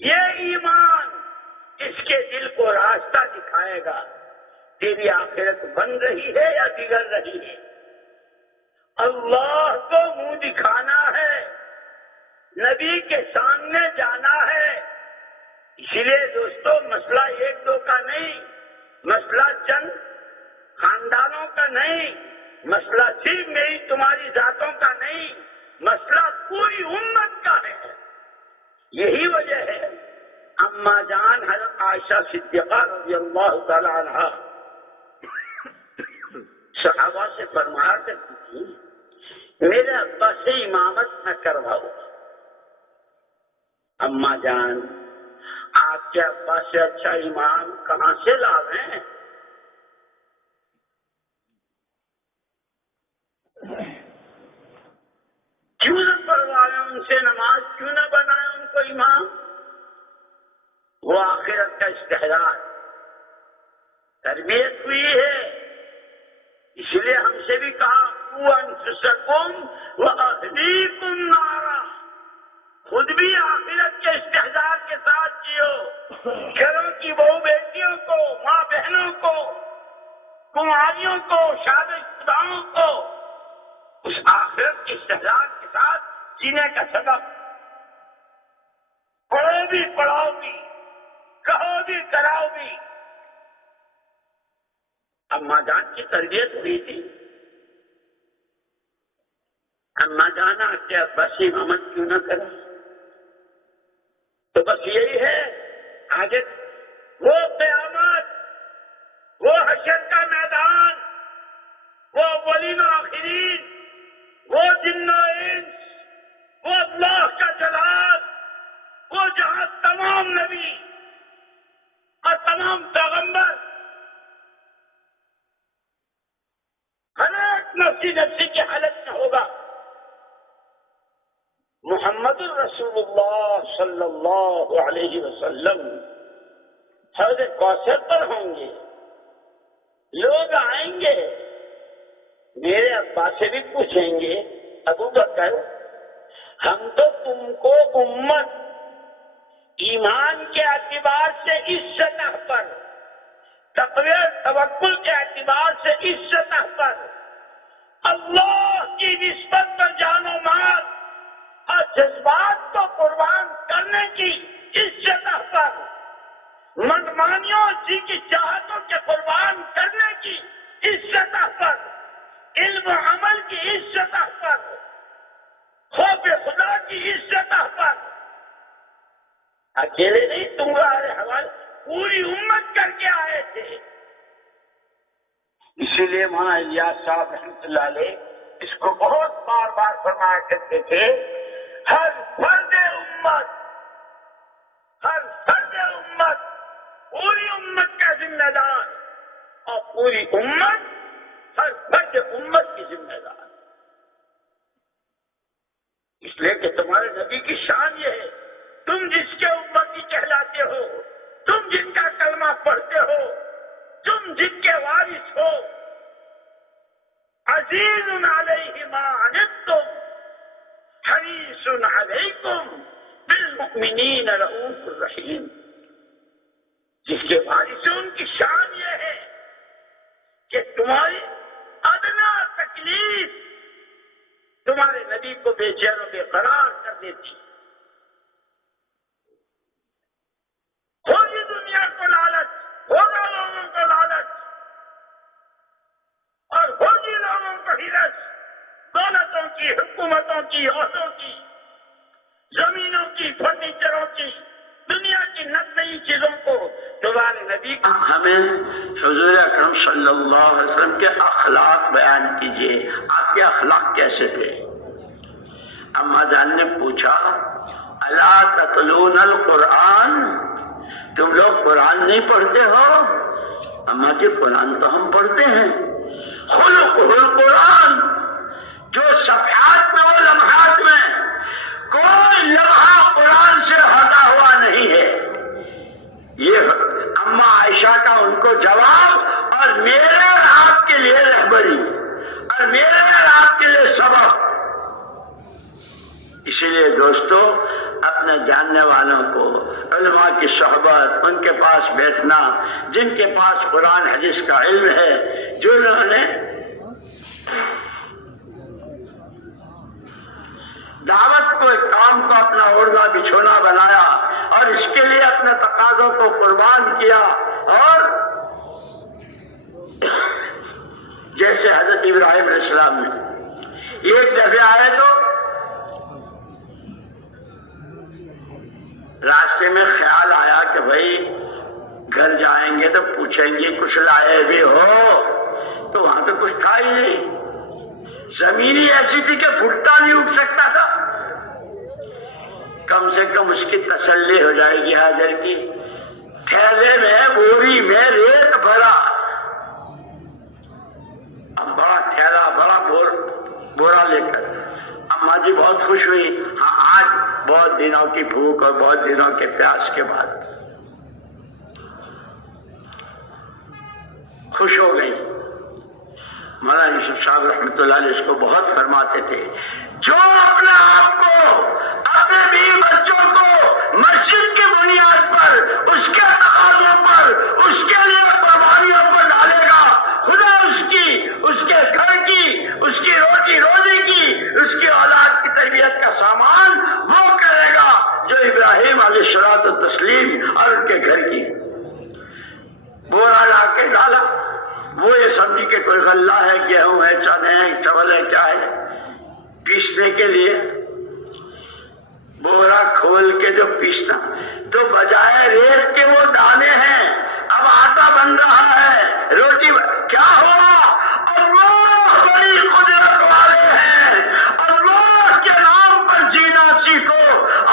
یہ ایمان اس کے دل کو راستہ دکھائے گا، تیری آخرت بن رہی ہے یا بگڑ رہی ہے. اللہ کو منہ دکھانا ہے، نبی کے سامنے جانا ہے. اسی لیے دوستو مسئلہ 1-2 کا نہیں، مسئلہ چند خاندانوں کا نہیں، مسئلہ صرف میری تمہاری ذاتوں کا نہیں، مسئلہ پوری امت کا ہے. یہی وجہ ہے اما جان حضرت عائشہ صدیقہ رضی اللہ تعالی عنہا صحابہ سے فرمایا کرتی تھی میرے ابا سے امامت نہ کرواؤ. اما جان آپ کے ابا سے اچھا امام کہاں سے لاویں؟ کیوں نہ پڑھوائے ان سے نماز، کیوں نہ بنائے ان کو امام؟ وہ آخرت کا استحضار تربیت ہوئی ہے. اس لیے ہم سے بھی کہا انفسکم واہلیکم نارا، خود بھی آخرت کے استحضار کے ساتھ جیو. گھروں کی بہو بیٹیوں کو، ماں بہنوں کو، کماریوں کو، شادی شدہوں کو اس آخرت کے استحضار کے ساتھ جینے کا سبب. پڑھو بھی پڑھاؤ بھی، کہو بھی کراؤ بھی. اما جان کی تربیت ہوئی تھی. اما جانا کہ ابا سے امامت کیوں نہ کرا؟ تو بس یہی ہے آگے وہ قیامت، وہ حشر کا میدان، وہ اولین و آخرین، وہ جن و انس، وہ اللہ کا جلال، وہ جہاں تمام نبی اور تمام پیغمبر ہر ایک نفسی نفسی کی حالت میں ہوگا. محمد الرسول اللہ صلی اللہ علیہ وسلم حوض کوثر پر ہوں گے. لوگ آئیں گے میرے ابا سے بھی پوچھیں گے ابو بکر ہم تو تم کو امت ایمان کے اعتبار سے اس سطح پر، تقوی توکل کے اعتبار سے اس سطح پر، اللہ کی نسبت پر جان و مال اور جذبات کو قربان کرنے کی اس سطح پر، منمانیوں جی کی چاہتوں کے قربان کرنے کی اس سطح پر، علم و عمل کی اس سطح پر، خوف خدا کی اس سطح پر، اکیلے نہیں تمہارے حوالے پوری امت کر کے آئے تھے. اسی لیے مولانا الیاس صاحب رحمۃ اللہ علیہ اس کو بہت بار بار فرمایا کرتے تھے ہر فرد امت، ہر فرد امت پوری امت کا ذمہ دار، اور پوری امت ہر فرد امت کی ذمہ دار. اس لیے کہ تمہارے نبی کی شان یہ ہے تم جس کے امتی کہلاتے ہو، تم جن کا کلمہ پڑھتے ہو، تم جن کے وارث ہو. عزیز علیہ ما عنتم حریص علیکم بالمؤمنین رؤوف الرحیم. جس کے وارث ہیں ان کی شان یہ ہے کہ تمہاری ادنا تکلیف تمہارے نبی کو بے چین و بے قرار کر دیتی. ہوگی دنیا کو لالچ، ہوگا لوگوں کو لالچ، اور ہوگی لوگوں کو ہرس، دولتوں کی، حکومتوں کی، عہدوں کی، زمینوں کی، فرنیچروں کی، دنیا کی نئی چیزوں کو تمہارے نبی کو. ہمیں حضور اکرم صلی اللہ علیہ وسلم کے اخلاق بیان کیجئے. آپ کے اخلاق کیسے تھے؟ اما جان نے پوچھا الا تتلون القرآن، تم لوگ قرآن نہیں پڑھتے ہو؟ اما جی قرآن تو ہم پڑھتے ہیں. خلق القرآن، جو صفحات میں و لمحات میں کوئی لمحہ قرآن سے ہٹا ہوا نہیں ہے. یہ اما عائشہ کا ان کو جواب اور میرے اور آپ کے لیے رہبری اور میرے اور آپ کے لیے سبق. اسی لیے دوستو اپنے جاننے والوں کو، علماء کی صحبت، ان کے پاس بیٹھنا جن کے پاس قرآن حدیث کا علم ہے، جو لوگوں نے دعوت کو ایک کام کو اپنا اوڑھنا بچھونا بنایا اور اس کے لیے اپنے تقاضوں کو قربان کیا. اور جیسے حضرت ابراہیم علیہ السلام نے ایک دفعہ آئے تو راستے میں خیال آیا کہ بھائی گھر جائیں گے تو پوچھیں گے کچھ لائے بھی ہو، تو وہاں تو کچھ تھا ہی نہیں، زمین ہی ایسی تھی کہ بھٹا نہیں اٹھ سکتا تھا۔ کم سے کم اس کی تسلی ہو جائے گی حاضر کی، تھیلے میں بوری میں ریت بھرا، اب بڑا تھیلا بڑا بورا لے کر اماں جی بہت خوش ہوئی، ہاں آج بہت دنوں کی بھوک اور بہت دنوں کے پیاس کے بعد خوش ہو گئی۔ مولانا یوسف صاحب رحمۃ اللہ علیہ اس کو بہت فرماتے تھے، جو اپنے آپ کو اپنے بیوی بچوں کو مسجد کی بنیاد پر، اس کے تقاضوں پر، اس کے لیے قربانیوں پر ڈالے گا، خدا اس کے گھر کی، اس کی روٹی روزی کی، اس کی اولاد کی تربیت کا سامان وہ کرے گا جو ابراہیم علیہ الصلوۃ والتسلیم اور ان کے گھر کی۔ بورا لا کے ڈالا، وہ یہ سمجھی کہ کوئی غلہ ہے، گیہوں ہے، چنے ہیں، چاول ہے، کیا ہے، پیسنے کے لیے بورا کھول کے جو پیسنا، تو بجائے ریت کے وہ دانے ہیں، اب آٹا بن رہا ہے، روٹی کیا ہوا؟ اللہ بڑی قدرت والے ہیں، اللہ کے نام پر جینا سیکھو،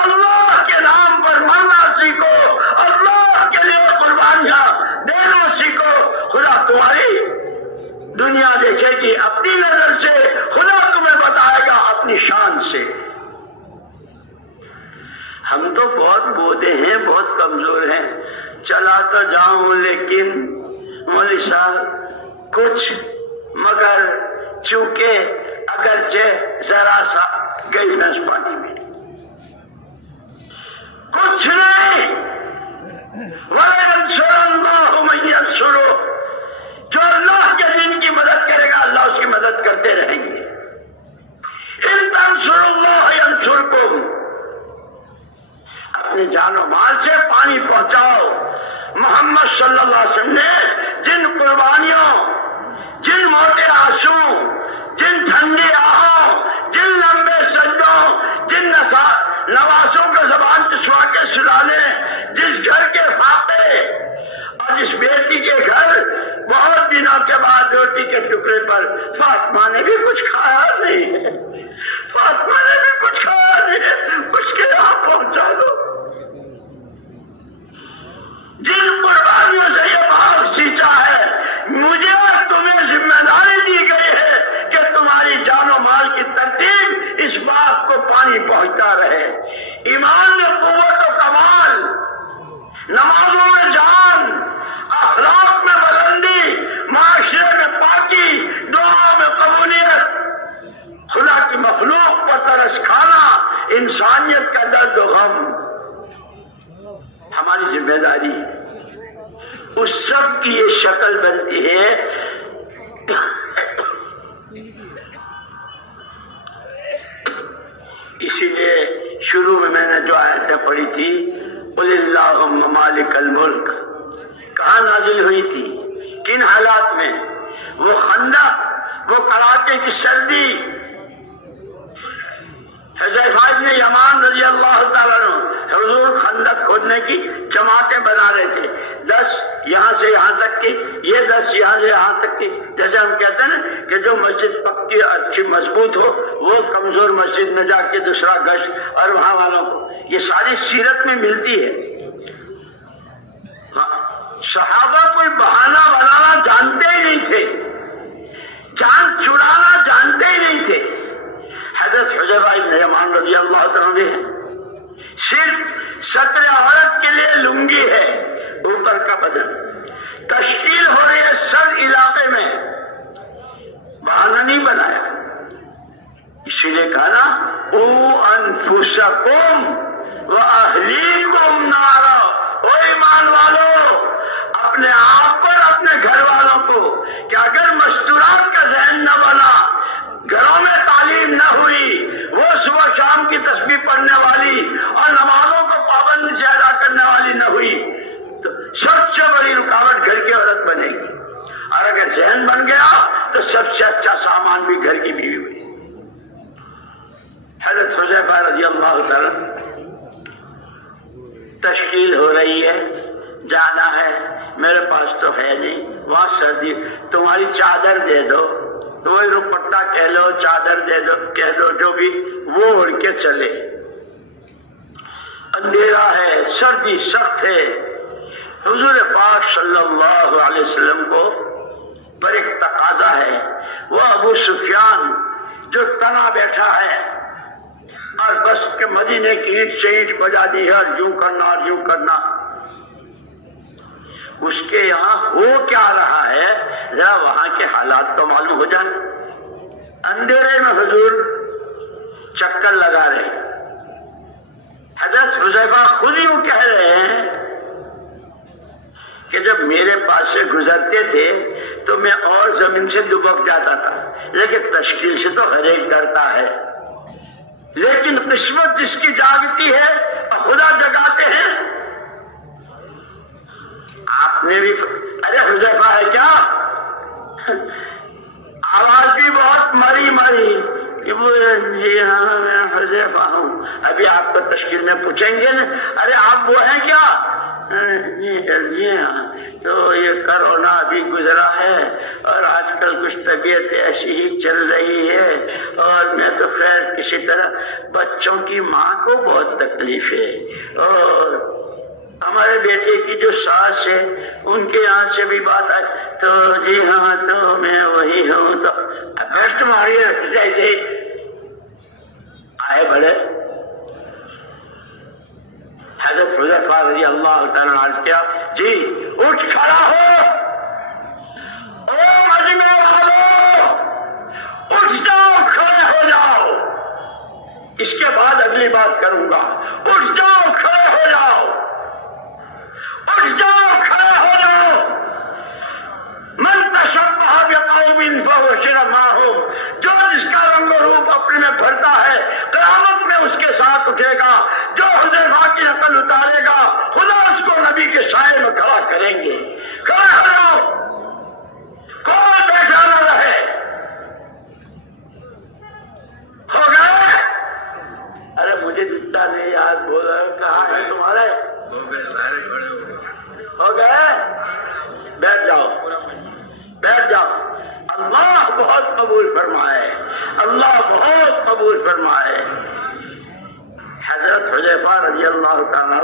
اللہ کے نام پر مرنا سیکھو، اللہ کے لیے قربانیاں دینا سیکھو، خدا تمہاری دنیا دیکھے گی اپنی نظر سے، خدا تمہیں بتائے گا اپنی شان سے۔ ہم تو بہت بودے ہیں، بہت کمزور ہیں، چلا تو جاؤں لیکن مولوی صاحب کچھ، مگر چونکہ اگرچہ ذرا سا گئی نس پانی میں کچھ نہیں، وَلَيَنْصُرَ اللَّهُ مَن يَنْصُرُهُ، جو اللہ کے دین کی مدد کرے گا اللہ اس کی مدد کرتے رہیں گے۔ إِن تَنْصُرُوا اللَّهَ يَنْصُرْكُمْ، اپنے جان و مال سے پانی پہنچاؤ۔ محمد صلی اللہ علیہ وسلم نے جن قربانیوں، جن موٹے آنسو، جن ٹھنڈی آہوں، جن لمبے سجدوں، جن نوازوں کو زبان چسوا کے سلانے، جس گھر کے فاقے اور جس بیٹی کے گھر بہت دنوں کے بعد روٹی کے ٹکڑے پر فاطمہ نے بھی کچھ کھایا نہیں، فاطمہ نے بھی کچھ کھایا نہیں، اس کے یہاں پہنچا دو۔ جن قربانیوں سے یہ بھاگ سینچا ہے، مجھے اور تمہیں ذمہ داری دی گئی ہے کہ تمہاری جان و مال کی ترتیب اس بات کو پانی پہنچتا رہے۔ ایمان میں قوت و کمال، نمازوں میں جان، اخلاق میں بلندی، معاشرے میں پاکی، دعاؤں میں قبولیت، خدا کی مخلوق پر ترس کھانا، انسانیت کا درد و غم ہماری ذمہ داری ہے۔ اس سب کی یہ شکل بنتی ہے۔ اسی لیے شروع میں نے جو آیتیں پڑھی تھی، قل اللہم مالک الملک، کہاں نازل ہوئی تھی، کن حالات میں؟ وہ خندق، وہ کڑاکے کی سردی، حذیفہ بن یمان رضی اللہ تعالیٰ عنہ حضور خندق کھودنے کی جماعتیں بنا رہے تھے، 10 یہاں سے یہاں تک کی، یہ 10 یہاں سے یہاں تک کی۔ جیسے ہم کہتے ہیں نا کہ جو مسجد پکی اچھی مضبوط ہو وہ کمزور مسجد میں جا کے دوسرا گشت، اور وہاں والوں کو یہ ساری سیرت میں ملتی ہے۔ صحابہ کوئی بہانہ بنانا جانتے ہی نہیں تھے، جان چھڑانا جانتے ہی نہیں تھے۔ حضرت حذیفہ بن یمان رضی اللہ تعالیٰ عنہ صرف ستر عورت کے لیے لنگی ہے، اوپر کا بدن تشکیل ہو رہی ہے سر علاقے میں، بہانہ نہیں بنایا، اسی لیے کہا نا او انفسکم و اہلیکم نارا، او ایمان والو اپنے آپ پر اپنے گھر والوں کو، کہ اگر مستورات کا ذہن نہ بنا، گھروں میں تعلیم نہ ہوئی، وہ صبح شام کی تسبیح پڑھنے والی اور نمازوں کو پابندی سے ادا کرنے والی نہ ہوئی، تو سب سے بڑی رکاوٹ گھر کی عورت بنے گی، اور اگر ذہن بن گیا تو سب سے اچھا سامان بھی گھر کی بیوی ہوئی۔ حضرت حذیفہ رضی اللہ تعالیٰ تشکیل ہو رہی ہے، جانا ہے، میرے پاس تو ہے نہیں، وہاں سردی، تمہاری چادر دے دو، تمہیں دوپٹہ کہہ لو، چادر دے دو، کہہ دو، جو بھی، وہ اڑ کے چلے۔ اندھیرا ہے، سردی سخت ہے، حضور پاک صلی اللہ علیہ وسلم کو پر ایک تقاضا ہے، وہ ابو سفیان جو تنا بیٹھا ہے اور بس کے مدینے کی اینٹ سے اینٹ بجا دی ہے اور یوں کرنا اور یوں کرنا، اس کے یہاں ہو کیا رہا ہے ذرا وہاں کے حالات تو معلوم ہو جائیں۔ اندھیرے میں حضور چکر لگا رہے، حضرت حذیفہ خود یوں کہہ رہے ہیں کہ جب میرے پاس سے گزرتے تھے تو میں اور زمین سے دبک جاتا تھا، لیکن تشکیل سے تو ہر ایک ڈرتا ہے، لیکن قسمت جس کی جاگتی ہے خدا جگاتے ہیں۔ آپ نے بھی ارے حذیفہ ہے کیا، آواز بھی بہت مری مری کہ جی ہاں میں حذیفہ ہوں۔ ابھی آپ کو تشکیل میں پوچھیں گے نا، ارے آپ وہ ہیں کیا، جی ہاں، تو یہ کرونا ابھی گزرا ہے اور آج کل کچھ طبیعت ایسی ہی چل رہی ہے، اور میں تو خیر کسی طرح، بچوں کی ماں کو بہت تکلیف ہے، اور ہمارے بیٹے کی جو ساس ہے ان کے یہاں سے بھی بات آئی، تو جی ہاں تو میں وہی ہوں۔ تو بیٹھ تمہاری ایسے آئے بڑے حضرت حذیفہ رضی اللہ تعالیٰ عنہ عرض کیا، جی اٹھ کھڑا ہو، او مجمع والو اٹھ جاؤ، کھڑے ہو جاؤ، اس کے بعد اگلی بات کروں گا، اٹھ جاؤ، کھڑے ہو جاؤ، اٹھ جاؤ، کھڑے ہو جاؤ، من تشبہ بقوم فہو معہم، جو جس کا رنگ و روپ اپنے میں بھرتا ہے قیامت میں اس کے ساتھ اٹھے گا، جو حذیفہ کی نقل اتارے گا خدا اس کو نبی کے سائے میں کھڑا کریں گے۔ کھڑے ہو جاؤ، کوئی بیٹھا نہ رہے، ہو گئے؟ ارے مجھے دکھتا نہیں یار، بول رہے کہاں ہے تمہارے، ہو گئے؟ بیٹھ جاؤ، بیٹھ جاؤ، اللہ بہت قبول فرمائے، اللہ بہت قبول فرمائے۔ حضرت حذیفہ رضی اللہ تعالیٰ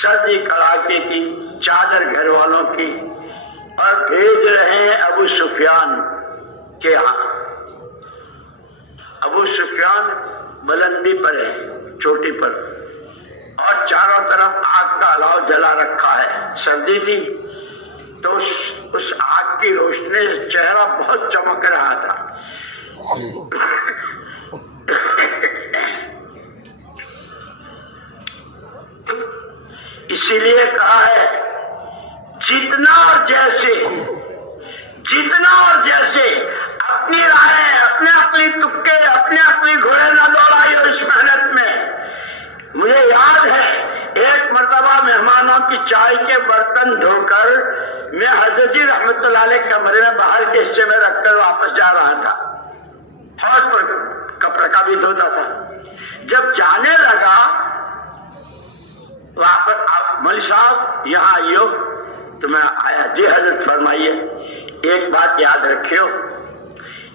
سردی کڑاکے کی چادر گھر والوں کی، اور بھیج رہے ہیں ابو سفیان کے یہاں۔ ابو سفیان بلندی پر ہے، چوٹی پر، اور چاروں طرف آگ کا الاؤ جلا رکھا ہے، سردی تھی تو اس آگ کی روشنی سے چہرہ بہت چمک رہا تھا۔ اسی لیے کہا ہے جتنا اور جیسے اپنی رائے، اپنے عقلی تکے، اپنے عقلی گھوڑے نہ دوڑائیے اس محنت میں۔ مجھے یاد ہے ایک مرتبہ مہمانوں کی چائے کے برتن دھو کر میں حضرت جی رحمت اللہ علیہ کمرے میں باہر کے حصے میں رکھ کر واپس جا رہا تھا، حوض پر کپڑے کا بھی دھوتا تھا۔ جب جانے لگا واپس، آپ مولوی صاحب یہاں آئیو، تو میں آیا، جی حضرت فرمائیے۔ ایک بات یاد رکھیو،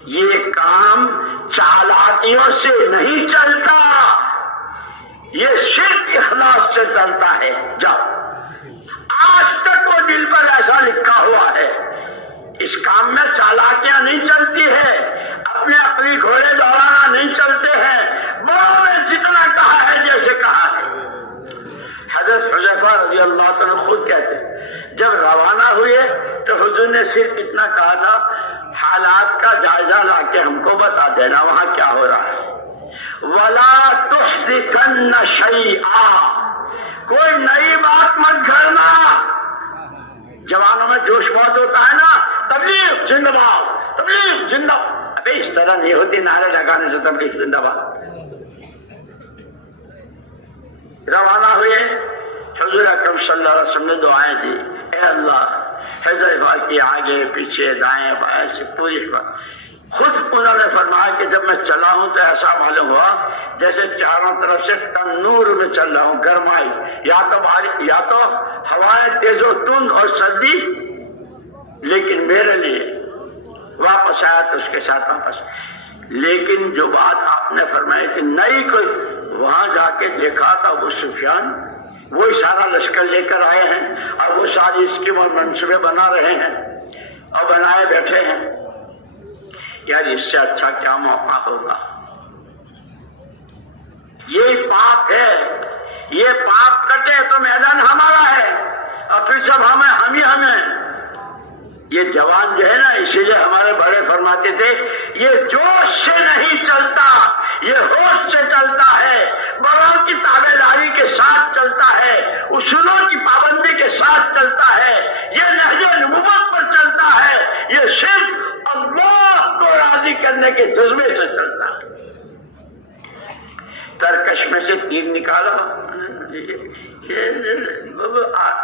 یہ کام چالاکیوں سے نہیں چلتا، یہ صرف اخلاص سے چلتا ہے۔ جاؤ، آج تک وہ دل پر ایسا لکھا ہوا ہے، اس کام میں چالاکیاں نہیں چلتی ہے، اپنے عقلی گھوڑے دوڑانا نہیں چلتے ہیں، بولے جتنا کہا ہے جیسے کہا ہے۔ حضرت حذیفہ رضی اللہ عنہ خود کہتے ہیں جب روانہ ہوئے تو حضور نے صرف اتنا کہا تھا، حالات کا جائزہ لا کے ہم کو بتا دینا وہاں کیا ہو رہا ہے۔ وَلَا تُحْدِثَنَّ شَيْئًا، کوئی نئی بات مت گھڑنا۔ جوانوں میں جوش بہت ہوتا ہے نا، تبلیغ زندہ باد، تبلیغ زندہ باد، ابھی اس طرح نہیں ہوتی نعرے لگانے سے تبلیغ زندہ باد۔ روانہ ہوئے، حضور اکرم صلی اللہ علیہ وسلم نے دعائیں دی، اے اللہ حذیفہ کی آگے پیچھے دائیں بائیں سے پوری خود انہوں نے فرمایا کہ جب میں چلا ہوں تو ایسا معلوم ہوا جیسے چاروں طرف سے تنور میں چل رہا ہوں، گرمائی، یا تو ہوائیں تیز و تند اور سردی، لیکن میرے لیے واپس آیا تو اس کے ساتھ واپس۔ لیکن جو بات آپ نے فرمائی کہ نہیں کوئی، وہاں جا کے دیکھا تھا ابو سفیان وہی سارا لشکر لے کر آئے ہیں اور وہ ساری اسکیم اور منصوبے بنا رہے ہیں اور بنائے بیٹھے ہیں۔ یار اس سے اچھا کیا موقع ہوگا؟ یہ پاپ ہے، یہ پاپ کٹے تو میدان ہمارا ہے اور پھر سب ہم ہی ہمیں۔ یہ جوان جو ہے نا، اسی لیے ہمارے بڑے فرماتے تھے یہ جوش سے نہیں چلتا، یہ ہوش سے چلتا ہے، بڑوں کی تابع داری کے ساتھ چلتا ہے، اصولوں کی پابندی کے ساتھ چلتا ہے، یہ نہج نبوت پر چلتا ہے، یہ صرف اللہ کو راضی کرنے کے جذبے سے چلتا ہے۔ ترکش میں سے تیر نکالا،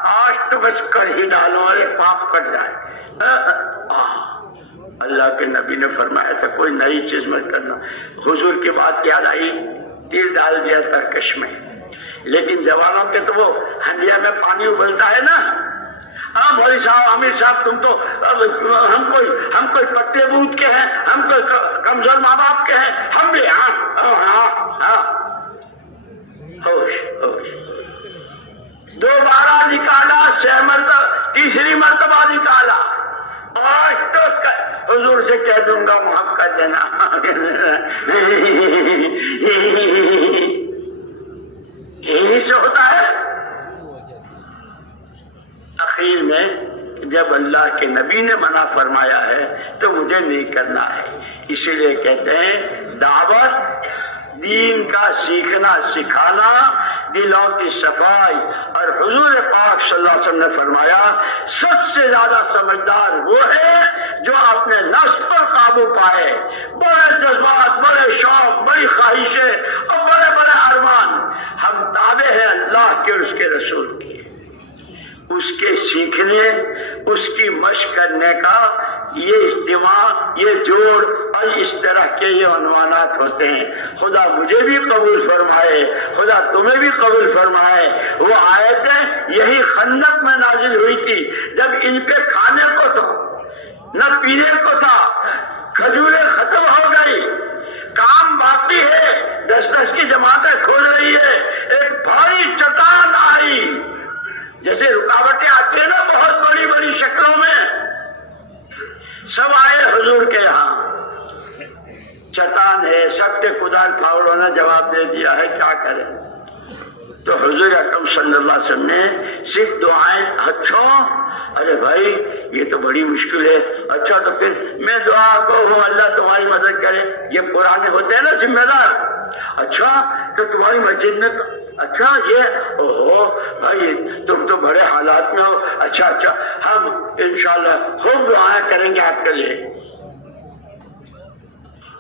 آج تو بس کر ہی ڈالو اور ایک پاپ کٹ جائے۔ اللہ کے نبی نے فرمایا تھا کوئی نئی چیز مت کرنا۔ حضور کی بات یاد آئی، تیر ڈال دیا ترکش میں۔ لیکن جوانوں کے تو وہ ہنڈیا میں پانی ابلتا ہے نا، ہاں مولوی صاحب، عامر صاحب، تم تو ہم کوئی پتے بوت کے ہیں، ہم کوئی کمزور ماں باپ کے ہیں، ہم بھی ہاں ہوش ہوش۔ دوبارہ نکالا، 6 مرتبہ، تیسری مرتبہ نکالا، آج تو حضور سے کہہ دوں گا معاف کر دینا۔ یہی سے ہوتا ہے۔ اخیر میں جب اللہ کے نبی نے منع فرمایا ہے تو مجھے نہیں کرنا ہے، اسی لیے کہتے ہیں دعوت، دین کا سیکھنا سکھانا، دلوں کی صفائی۔ اور حضور پاک صلی اللہ علیہ وسلم نے فرمایا سب سے زیادہ سمجھدار وہ ہے جو اپنے نفس پر قابو پائے، بڑے جذبات، بڑے شوق، بڑی خواہشیں اور بڑے بڑے ارمان، ہم تابع ہیں اللہ کے اور اس کے رسول کی، اس کے سیکھنے، اس کی مشق کرنے کا یہ اجتماع، یہ جوڑ اور اس طرح کے یہ عنوانات ہوتے ہیں۔ خدا مجھے بھی قبول فرمائے، خدا تمہیں بھی قبول فرمائے۔ وہ آیتیں یہی خندق میں نازل ہوئی تھی جب ان پہ کھانے کو تھا نہ پینے کو تھا، کھجوریں ختم ہو گئی، کام باقی ہے، 10 کی جماعتیں کھول رہی ہے، ایک بھاری چٹان آئی، جیسے رکاوٹیں آتی ہیں نا بہت بڑی بڑی شکلوں میں، سب آئے حضور کے یہاں، چٹان ہے، سب کے خدا پھاوڑوں نے جواب دے دیا ہے، کیا کریں؟ تو حضور اکرم صلی اللہ علیہ وسلم نے صرف دعائیں، اچھا ارے بھائی یہ تو بڑی مشکل ہے، اچھا تو پھر میں دعا کروں اللہ تمہاری مدد کرے، یہ پرانے ہوتے ہیں نا ذمہ دار، اچھا تو تمہاری مسجد میں، اچھا یہ اوہو بھائی تم تو بڑے حالات میں ہو، اچھا ہم انشاءاللہ خوب دعائیں کریں گے آپ کے لیے۔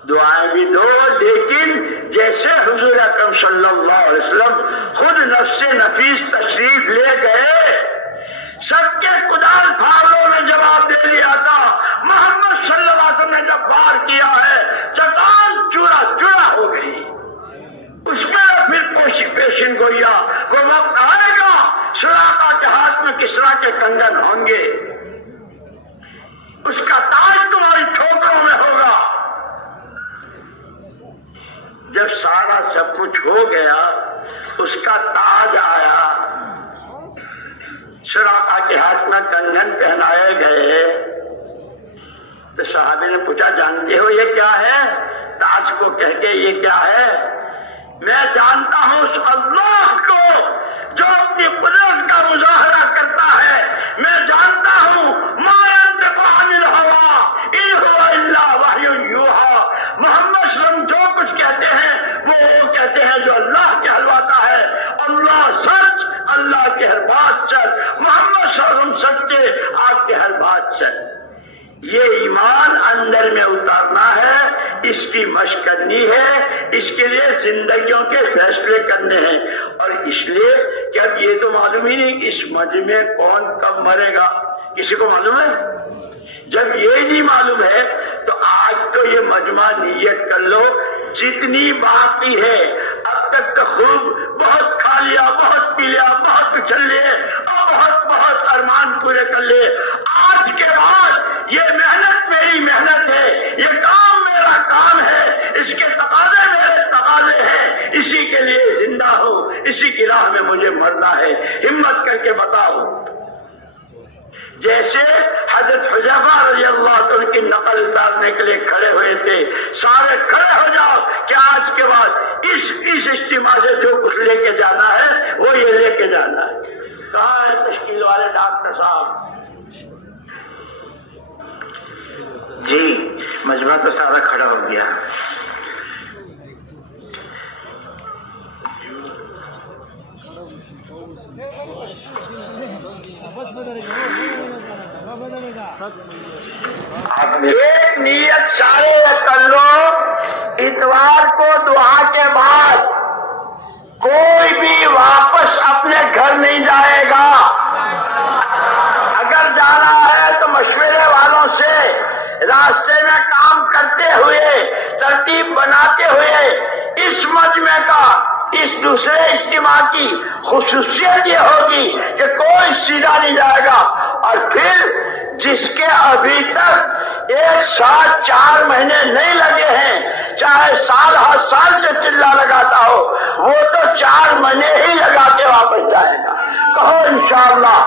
دعائیں بھی دو، لیکن جیسے حضور اکرم صلی اللہ علیہ وسلم خود نفس نفیس تشریف لے گئے، سب کے کدال پھاڑوں نے جواب دے دیا تھا، محمد صلی اللہ علیہ وسلم نے جب وار کیا ہے چٹان چورا چورا ہو گئی، اس میں پھر پیشن گویا وہ وقت آئے گا سراقہ کے ہاتھ میں کسرا کے کنگن ہوں گے، اس کا تاج تمہاری ٹھوکروں میں ہوگا۔ جب سارا سب کچھ ہو گیا، اس کا تاج آیا، سراقہ کے ہاتھ میں کنگن پہنائے گئے، تو صحابی نے پوچھا جانتے ہو یہ کیا ہے؟ تاج کو کہہ کے یہ کیا ہے؟ میں جانتا ہوں اس اللہ کو جو اپنی قدرت کا مظاہرہ کرتا ہے، میں جانتا ہوں ما ينطق عن الهوى ان هو الا وحی یوحی، محمد صلی اللہ علیہ وسلم جو کچھ کہتے ہیں وہ کہتے ہیں جو اللہ کہلواتا ہے، اللہ سچ، اللہ کے ہر بات سچ، محمد صلی اللہ علیہ وسلم سچے، آپ کے ہر بات سچ۔ یہ ایمان اندر میں اتارنا ہے، اس کی مشق کرنی ہے، اس کے لیے زندگیوں کے فیصلے کرنے ہیں، اور اس لیے کہ اب یہ تو معلوم ہی نہیں کہ اس مجمع میں کون کب مرے گا، کسی کو معلوم ہے؟ جب یہ نہیں معلوم ہے تو آج تو یہ مجمع نیت کر لو جتنی باقی ہے، اب تک تو خوب بہت کھا لیا، بہت پی لیا، بہت اچھل لیے اور بہت ارمان پورے کر لیے، آج کے بعد یہ محنت میری محنت ہے، یہ کام میرا کام ہے، اس کے تقاضے میرے تقاضے ہیں، اسی کے لیے زندہ ہوں، اسی کی راہ میں مجھے مرنا ہے، ہمت کر کے بتاؤ۔ جیسے حضرت حذیفہ رضی اللہ عنہ کی نقل اتارنے کے لیے کھڑے ہوئے تھے، سارے کھڑے ہو جاؤ کہ آج کے بعد اس اجتماع سے جو کچھ لے کے جانا ہے وہ یہ لے کے جانا ہے۔ کہاں ہے تشکیل والے ڈاکٹر صاحب؟ جی مجمع تو سارا کھڑا ہو گیا۔ ایک نیت سارے کر لو، اتوار کو دعا کے بعد کوئی بھی واپس اپنے گھر نہیں جائے گا، اگر جانا ہے تو مشورے والوں سے راستے میں کام کرتے ہوئے، ترتیب بناتے ہوئے۔ اس مجمع کا اس دوسرے اجتماع کی خصوصیت یہ ہوگی کہ کوئی سیدھا نہیں جائے گا، اور پھر جس کے ابھی تک 1 سال 4 مہینے نہیں لگے ہیں، چاہے سال ہر سال سے چلا لگاتا ہو، وہ تو 4 مہینے ہی لگا کے واپس جائے گا۔ کہو انشاءاللہ۔